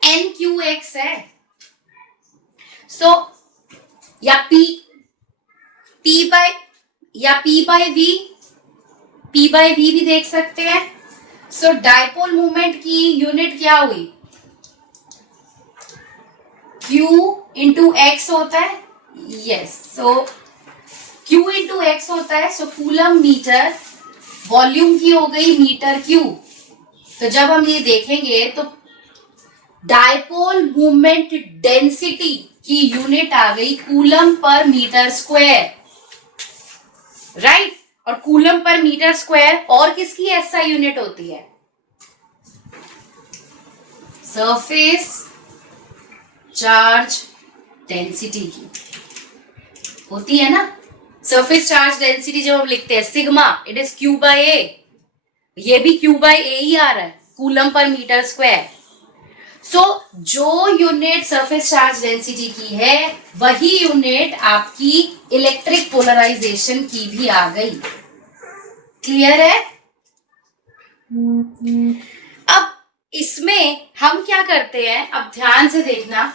NQX है। सो या P बाय V भी देख सकते हैं। सो डाइपोल मूवमेंट की यूनिट क्या हुई, Q इंटू एक्स होता है। यस, सो Q इंटू एक्स होता है। सो कूलम मीटर, वॉल्यूम की हो गई मीटर क्यूब। तो जब हम ये देखेंगे तो डाइपोल मूवमेंट डेंसिटी की यूनिट आ गई कूलम पर मीटर स्क्वायर, राइट। और कूलम पर मीटर स्क्वायर और किसकी ऐसा यूनिट होती है, सरफेस चार्ज डेंसिटी की होती है ना। सरफेस चार्ज डेंसिटी जब हम लिखते हैं sigma, it is Q by A। ये भी Q बाय A ही आ रहा है, कूलम पर मीटर स्क्वायर। सो जो यूनिट सरफेस चार्ज डेंसिटी की है वही यूनिट आपकी इलेक्ट्रिक पोलराइजेशन की भी आ गई। क्लियर है? अब इसमें हम क्या करते हैं, अब ध्यान से देखना,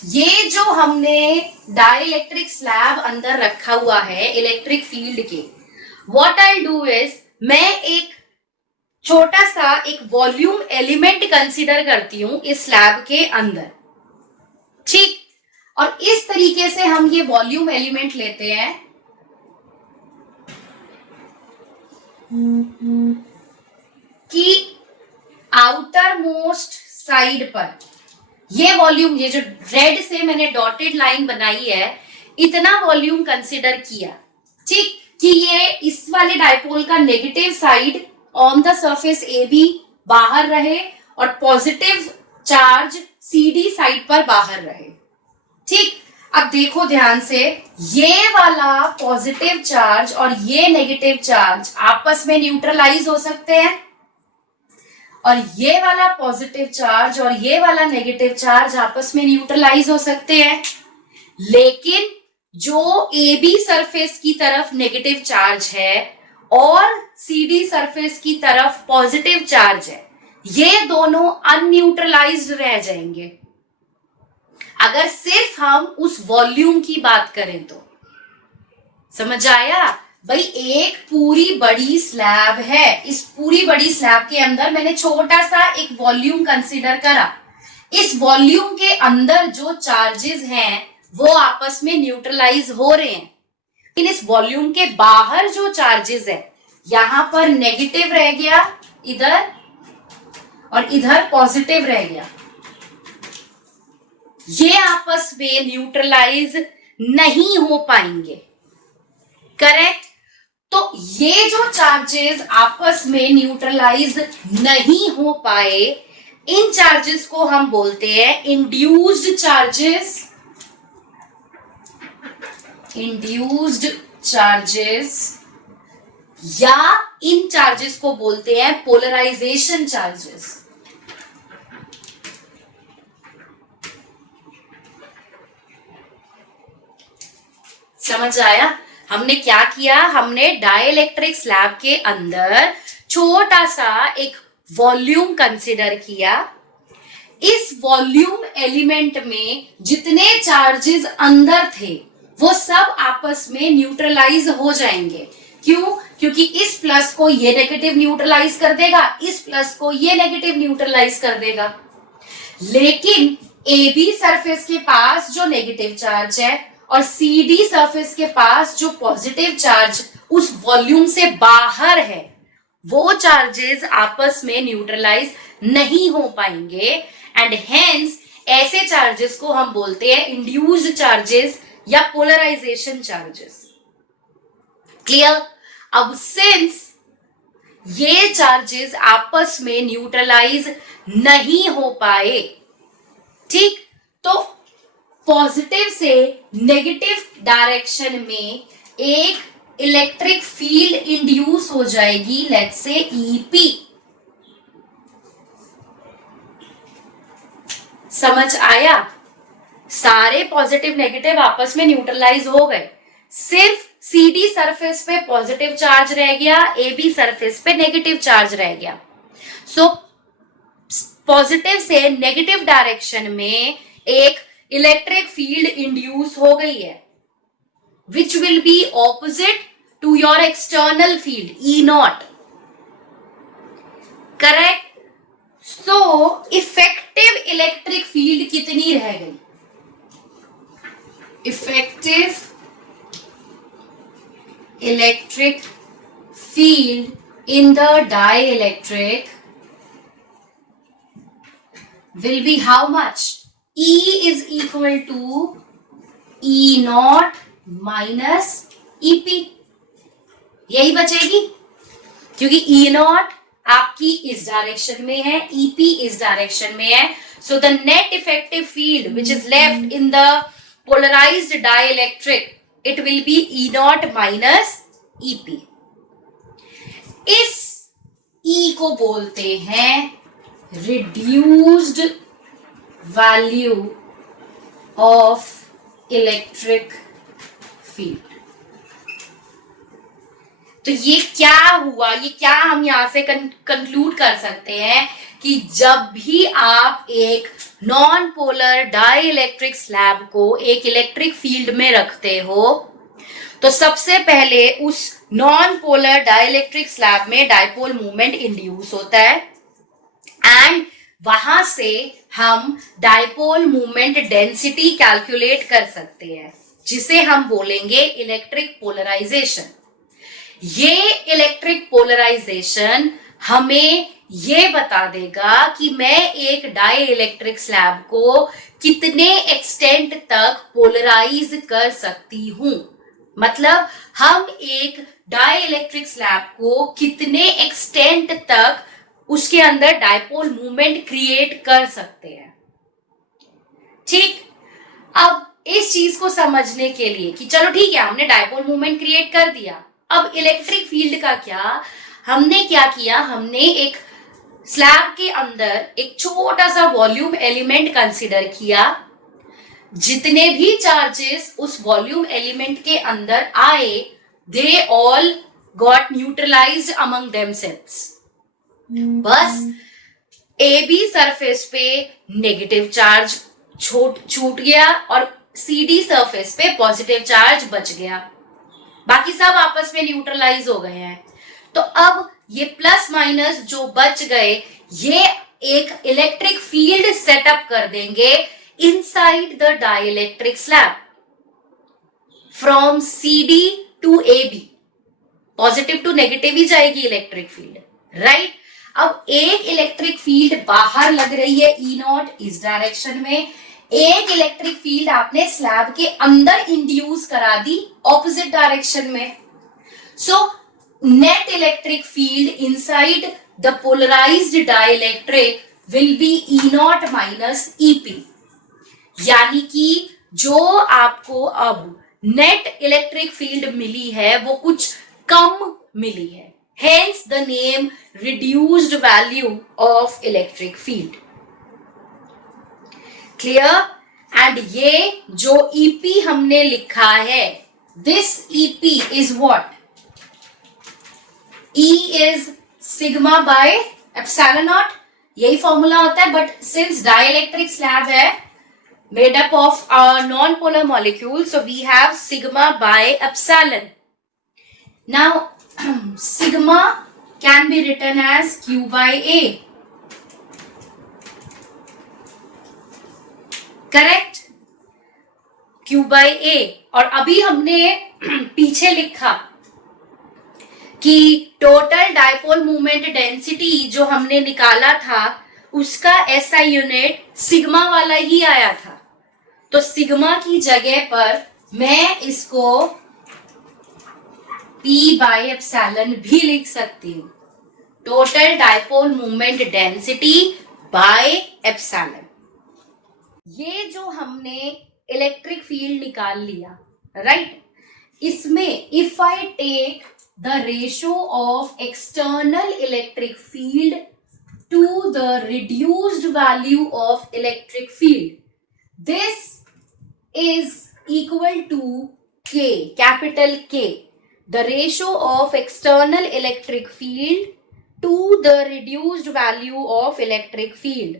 ये जो हमने डाइलेक्ट्रिक स्लैब अंदर रखा हुआ है इलेक्ट्रिक फील्ड के, व्हाट आई डू इज मैं एक छोटा सा एक वॉल्यूम एलिमेंट कंसीडर करती हूं इस स्लैब के अंदर, ठीक। और इस तरीके से हम ये वॉल्यूम एलिमेंट लेते हैं कि आउटर मोस्ट साइड पर ये वॉल्यूम, ये जो रेड से मैंने डॉटेड लाइन बनाई है, इतना वॉल्यूम कंसीडर किया, ठीक, कि ये इस वाले डाइपोल का negative side on the surface A B बाहर रहे और positive charge C D side पर बाहर रहे, ठीक। अब देखो ध्यान से, ये वाला पॉजिटिव चार्ज और ये नेगेटिव चार्ज आपस में न्यूट्रलाइज हो सकते हैं, और ये वाला पॉजिटिव चार्ज और ये वाला नेगेटिव चार्ज आपस में न्यूट्रलाइज हो सकते हैं। लेकिन जो ए बी सरफेस की तरफ नेगेटिव चार्ज है और सी डी सरफेस की तरफ पॉजिटिव चार्ज है, ये दोनों अनन्यूट्रलाइज्ड रह जाएंगे अगर सिर्फ हम उस वॉल्यूम की बात करें तो। समझ आया भाई? एक पूरी बड़ी स्लैब है, इस पूरी बड़ी स्लैब के अंदर मैंने छोटा सा एक वॉल्यूम कंसीडर करा। इस वॉल्यूम के अंदर जो चार्जेस हैं वो आपस में न्यूट्रलाइज हो रहे हैं, लेकिन इस वॉल्यूम के बाहर जो चार्जेस है, यहां पर नेगेटिव रह गया इधर और इधर पॉजिटिव रह गया, ये आपस में न्यूट्रलाइज नहीं हो पाएंगे, करेक्ट। तो ये जो चार्जेस आपस में न्यूट्रलाइज नहीं हो पाए, इन चार्जेस को हम बोलते हैं इंड्यूस्ड चार्जेस, इंड्यूस्ड चार्जेस, या इन चार्जेस को बोलते हैं पोलराइजेशन चार्जेस। समझ आया? हमने क्या किया, हमने डाइलेक्ट्रिक स्लैब के अंदर छोटा सा एक वॉल्यूम कंसीडर किया। इस वॉल्यूम एलिमेंट में जितने चार्जेस अंदर थे वो सब आपस में न्यूट्रलाइज हो जाएंगे। क्यों? क्योंकि इस प्लस को ये नेगेटिव न्यूट्रलाइज कर देगा, इस प्लस को ये नेगेटिव न्यूट्रलाइज कर देगा। लेकिन ए बी सरफेस के पास जो नेगेटिव चार्ज है और सी डी सरफेस के पास जो पॉजिटिव चार्ज उस वॉल्यूम से बाहर है, वो चार्जेस आपस में न्यूट्रलाइज नहीं हो पाएंगे, एंड हेंस ऐसे चार्जेस को हम बोलते हैं इंड्यूस्ड चार्जेस या पोलराइजेशन चार्जेस। क्लियर? अब सिंस ये चार्जेस आपस में न्यूट्रलाइज नहीं हो पाए, ठीक, तो पॉजिटिव से नेगेटिव डायरेक्शन में एक इलेक्ट्रिक फील्ड इंड्यूस हो जाएगी, लेट्स से ईपी। समझ आया? सारे पॉजिटिव नेगेटिव आपस में न्यूट्रलाइज हो गए, सिर्फ सी डी सरफेस पे पॉजिटिव चार्ज रह गया, ए बी सरफेस पे नेगेटिव चार्ज रह गया। सो पॉजिटिव से नेगेटिव डायरेक्शन में एक इलेक्ट्रिक फील्ड इंड्यूस हो गई है, which will be opposite to your external field E not, correct. So effective electric field कितनी रह गई? Effective electric field in the dielectric will be how much? E is equal to E naught minus EP, यही बचेगी, क्योंकि E naught आपकी इस direction में है, EP इस डायरेक्शन में है। So the net effective field which is left in the polarized dielectric, it will be E naught minus EP. इस E को बोलते हैं reduced value of electric field। तो ये क्या हुआ, ये क्या हम यहां से कंक्लूड कर सकते हैं कि जब भी आप एक non polar dielectric slab को एक इलेक्ट्रिक फील्ड में रखते हो तो सबसे पहले उस नॉन पोलर डाइलेक्ट्रिक स्लैब में डाइपोल मूवमेंट इंड्यूस होता है एंड वहां से हम डाइपोल मूवमेंट डेंसिटी कैलकुलेट कर सकते हैं जिसे हम बोलेंगे इलेक्ट्रिक पोलराइजेशन। ये इलेक्ट्रिक पोलराइजेशन हमें ये बता देगा कि मैं एक डाई इलेक्ट्रिक स्लैब को कितने एक्सटेंट तक पोलराइज कर सकती हूं। मतलब हम एक डाई इलेक्ट्रिक स्लैब को कितने एक्सटेंट तक उसके अंदर डाइपोल मूवमेंट क्रिएट कर सकते हैं। ठीक, अब इस चीज को समझने के लिए कि चलो ठीक है हमने डाइपोल मूवमेंट क्रिएट कर दिया, अब इलेक्ट्रिक फील्ड का क्या, हमने क्या किया, हमने एक स्लैब के अंदर एक छोटा सा वॉल्यूम एलिमेंट कंसीडर किया, जितने भी चार्जेस उस वॉल्यूम एलिमेंट के अंदर आए they all got neutralised among themselves. बस ए बी सरफेस पे नेगेटिव चार्ज छूट गया और सी डी सरफेस पे पॉजिटिव चार्ज बच गया, बाकी सब आपस में न्यूट्रलाइज हो गए हैं। तो अब ये प्लस माइनस जो बच गए ये एक इलेक्ट्रिक फील्ड सेटअप कर देंगे inside the dielectric slab from CD to AB। Positive to negative ही जाएगी इलेक्ट्रिक फील्ड, राइट। अब एक इलेक्ट्रिक फील्ड बाहर लग रही है E0 इस डायरेक्शन में, एक इलेक्ट्रिक फील्ड आपने स्लैब के अंदर इंड्यूस करा दी ऑपोजिट डायरेक्शन में। So net electric field inside the polarised dielectric will be E0 minus EP। यानी कि जो आपको अब नेट इलेक्ट्रिक फील्ड मिली है वो कुछ कम मिली है, hence the name reduced value of electric field. Clear? And ये जो EP हमने लिखा है, this EP is what? E is sigma by epsilon not, यही फॉर्मूला होता है। बट सिंस डाइलेक्ट्रिक स्लैब है made up of non-polar molecules, so we have sigma by epsilon. Now sigma can be written as Q by A, correct? Q by A। और अभी हमने पीछे लिखा कि टोटल डाइपोल मूवमेंट डेंसिटी जो हमने निकाला था उसका SI यूनिट सिग्मा वाला ही आया था, तो सिग्मा की जगह पर मैं इसको P बाय एप्सिलॉन भी लिख सकती हूँ, total dipole movement density by epsilon. ये जो हमने इलेक्ट्रिक फील्ड निकाल लिया, राइट, इसमें if I take the ratio of external electric field to the reduced value of electric field, this is equal to K, capital K, the ratio of external electric field to the reduced value of electric field.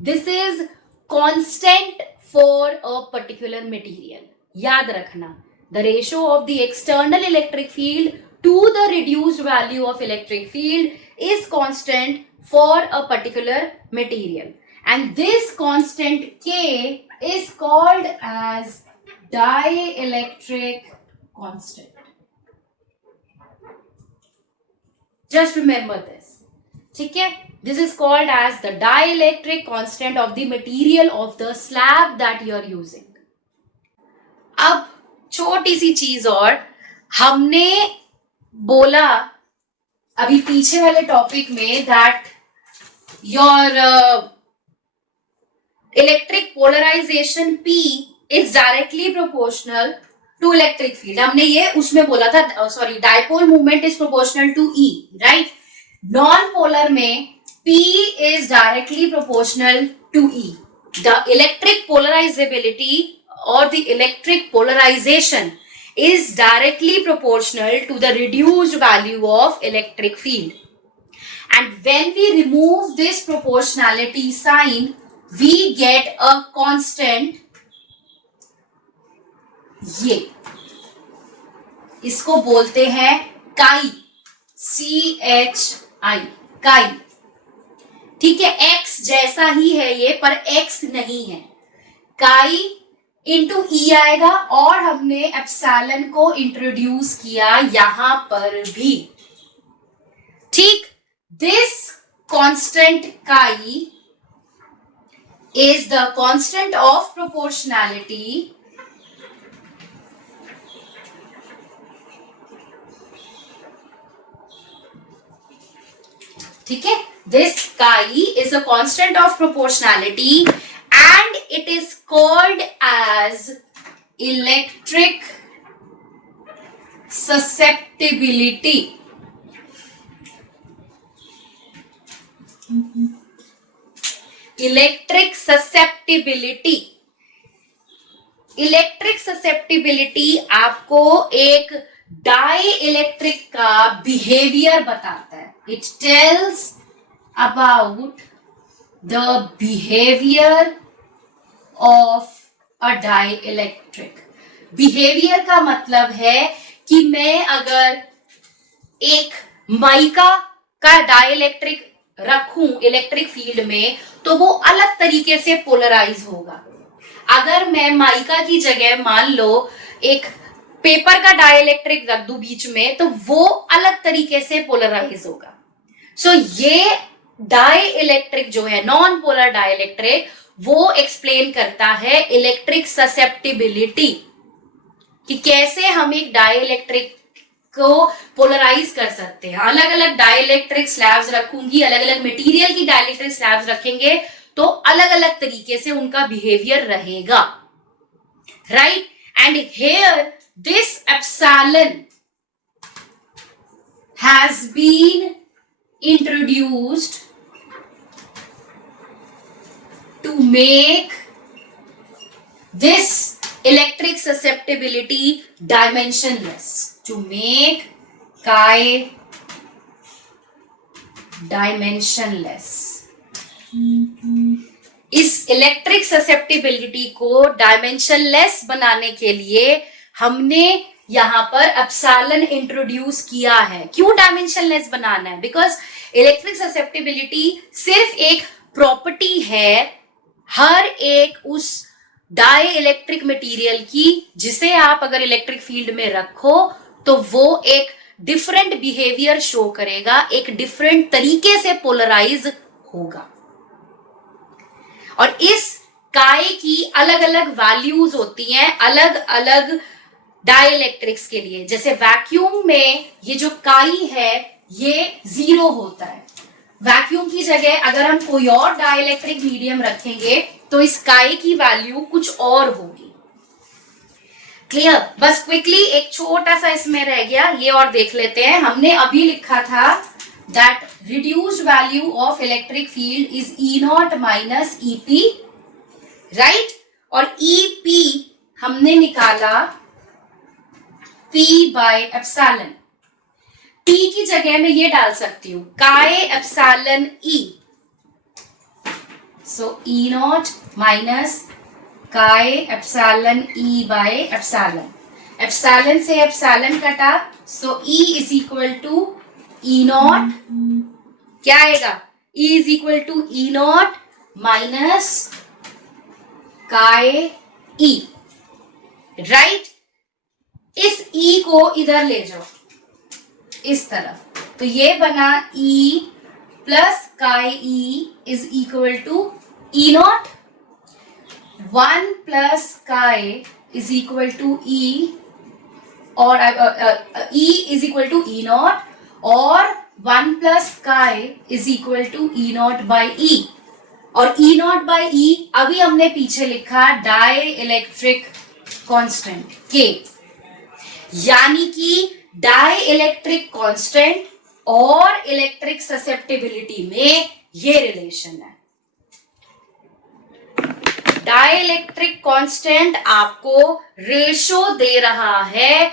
This is constant for a particular material. याद रखना, the ratio of the external electric field to the reduced value of electric field is constant for a particular material, and this constant K is called as dielectric constant. Just remember this, ठीक है? This is called as the dielectric constant of the material of the slab that you are using. अब छोटी सी चीज और, हमने बोला अभी पीछे वाले टॉपिक में that your electric polarization P is directly proportional to electric field. हमने ये उसमें बोला था, sorry, dipole movement is proportional to E, right? Non-polar में P is directly proportional to E. The electric polarizability or the electric polarization is directly proportional to the reduced value of electric field. And when we remove this proportionality sign, we get a constant, ये इसको बोलते हैं काई, CHI, काई। ठीक है, x जैसा ही है ये, पर x नहीं है। काई इंटू ई आएगा, और हमने एप्सिलॉन को इंट्रोड्यूस किया यहां पर भी। ठीक, दिस कांस्टेंट काई is the constant of proportionality ठीक है, this chi is a constant of proportionality and it is called as electric susceptibility. Electric susceptibility, electric susceptibility आपको एक डाई इलेक्ट्रिक का बिहेवियर बताता है। It tells about the behaviour of a dielectric. Behaviour का मतलब है कि मैं अगर एक माइका का डाई इलेक्ट्रिक रखूं इलेक्ट्रिक फील्ड में, तो वो अलग तरीके से पोलराइज होगा। अगर मैं माइका की जगह मान लो एक पेपर का डाइलेक्ट्रिक रख दूं बीच में, तो वो अलग तरीके से पोलराइज होगा। सो ये डाइलेक्ट्रिक जो है, नॉन पोलर डाइलेक्ट्रिक, वो एक्सप्लेन करता है इलेक्ट्रिक ससेप्टिबिलिटी, कि कैसे हम एक डाइलेक्ट्रिक को पोलराइज कर सकते हैं। अलग अलग डाइलेक्ट्रिक स्लैब्स रखूंगी, अलग अलग मटेरियल की डाइलेक्ट्रिक स्लैब्स रखेंगे, तो अलग अलग तरीके से उनका बिहेवियर रहेगा, right. And here this epsilon has been introduced to make this electric susceptibility dimensionless, to make chi dimensionless। इस इलेक्ट्रिक ससेप्टिबिलिटी को डायमेंशनलेस बनाने के लिए हमने यहां पर एप्सिलॉन इंट्रोड्यूस किया है। क्यों डायमेंशनलेस बनाना है? बिकॉज इलेक्ट्रिक ससेप्टिबिलिटी सिर्फ एक प्रॉपर्टी है हर एक उस डाई इलेक्ट्रिक मटेरियल की, जिसे आप अगर इलेक्ट्रिक फील्ड में रखो तो वो एक डिफरेंट बिहेवियर शो करेगा, एक डिफरेंट तरीके से पोलराइज होगा। और इस काई की अलग अलग वैल्यूज होती हैं अलग अलग डाइलेक्ट्रिक्स के लिए। जैसे वैक्यूम में ये जो काई है ये 0 होता है। वैक्यूम की जगह अगर हम कोई और डाइलेक्ट्रिक मीडियम रखेंगे तो इस काई की वैल्यू कुछ और होगी। क्लियर? बस क्विकली एक छोटा सा इसमें रह गया, ये और देख लेते हैं। हमने अभी लिखा था that reduced value of electric field is E0 minus EP, right. और EP हमने निकाला P बाय एप्सिलॉन। P की जगह में ये डाल सकती हूं chi epsilon E, so E0 minus chi epsilon E by epsilon. Epsilon से एप्सिलॉन कटा, so E is equal to E0, क्या आएगा? E is equal to E0 minus chi E, right. इस E को इधर ले जाओ इस तरफ, तो ये बना E plus chi E is equal to E0, 1 plus chi is equal to E, और E is equal to E0, और 1 plus chi is equal to E0 by E। और E0 बाई E अभी हमने पीछे लिखा डाई इलेक्ट्रिक कॉन्स्टेंट K, यानी कि die electric constant और इलेक्ट्रिक ससेप्टिबिलिटी में ये रिलेशन है। डाई इलेक्ट्रिक कॉन्स्टेंट आपको रेशो दे रहा है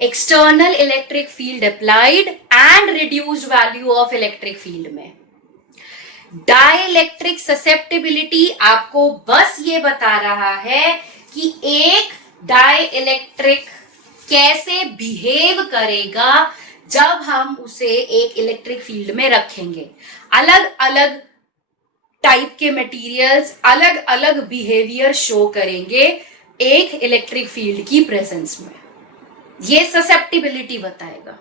external electric field applied and reduced value of electric field में। डाइलेक्ट्रिक ससेप्टिबिलिटी आपको बस ये बता रहा है कि एक डाइलेक्ट्रिक कैसे बिहेव करेगा जब हम उसे एक इलेक्ट्रिक फील्ड में रखेंगे। अलग अलग टाइप के मटेरियल्स अलग अलग बिहेवियर शो करेंगे एक इलेक्ट्रिक फील्ड की प्रेजेंस में। ये ससेप्टिबिलिटी बताएगा।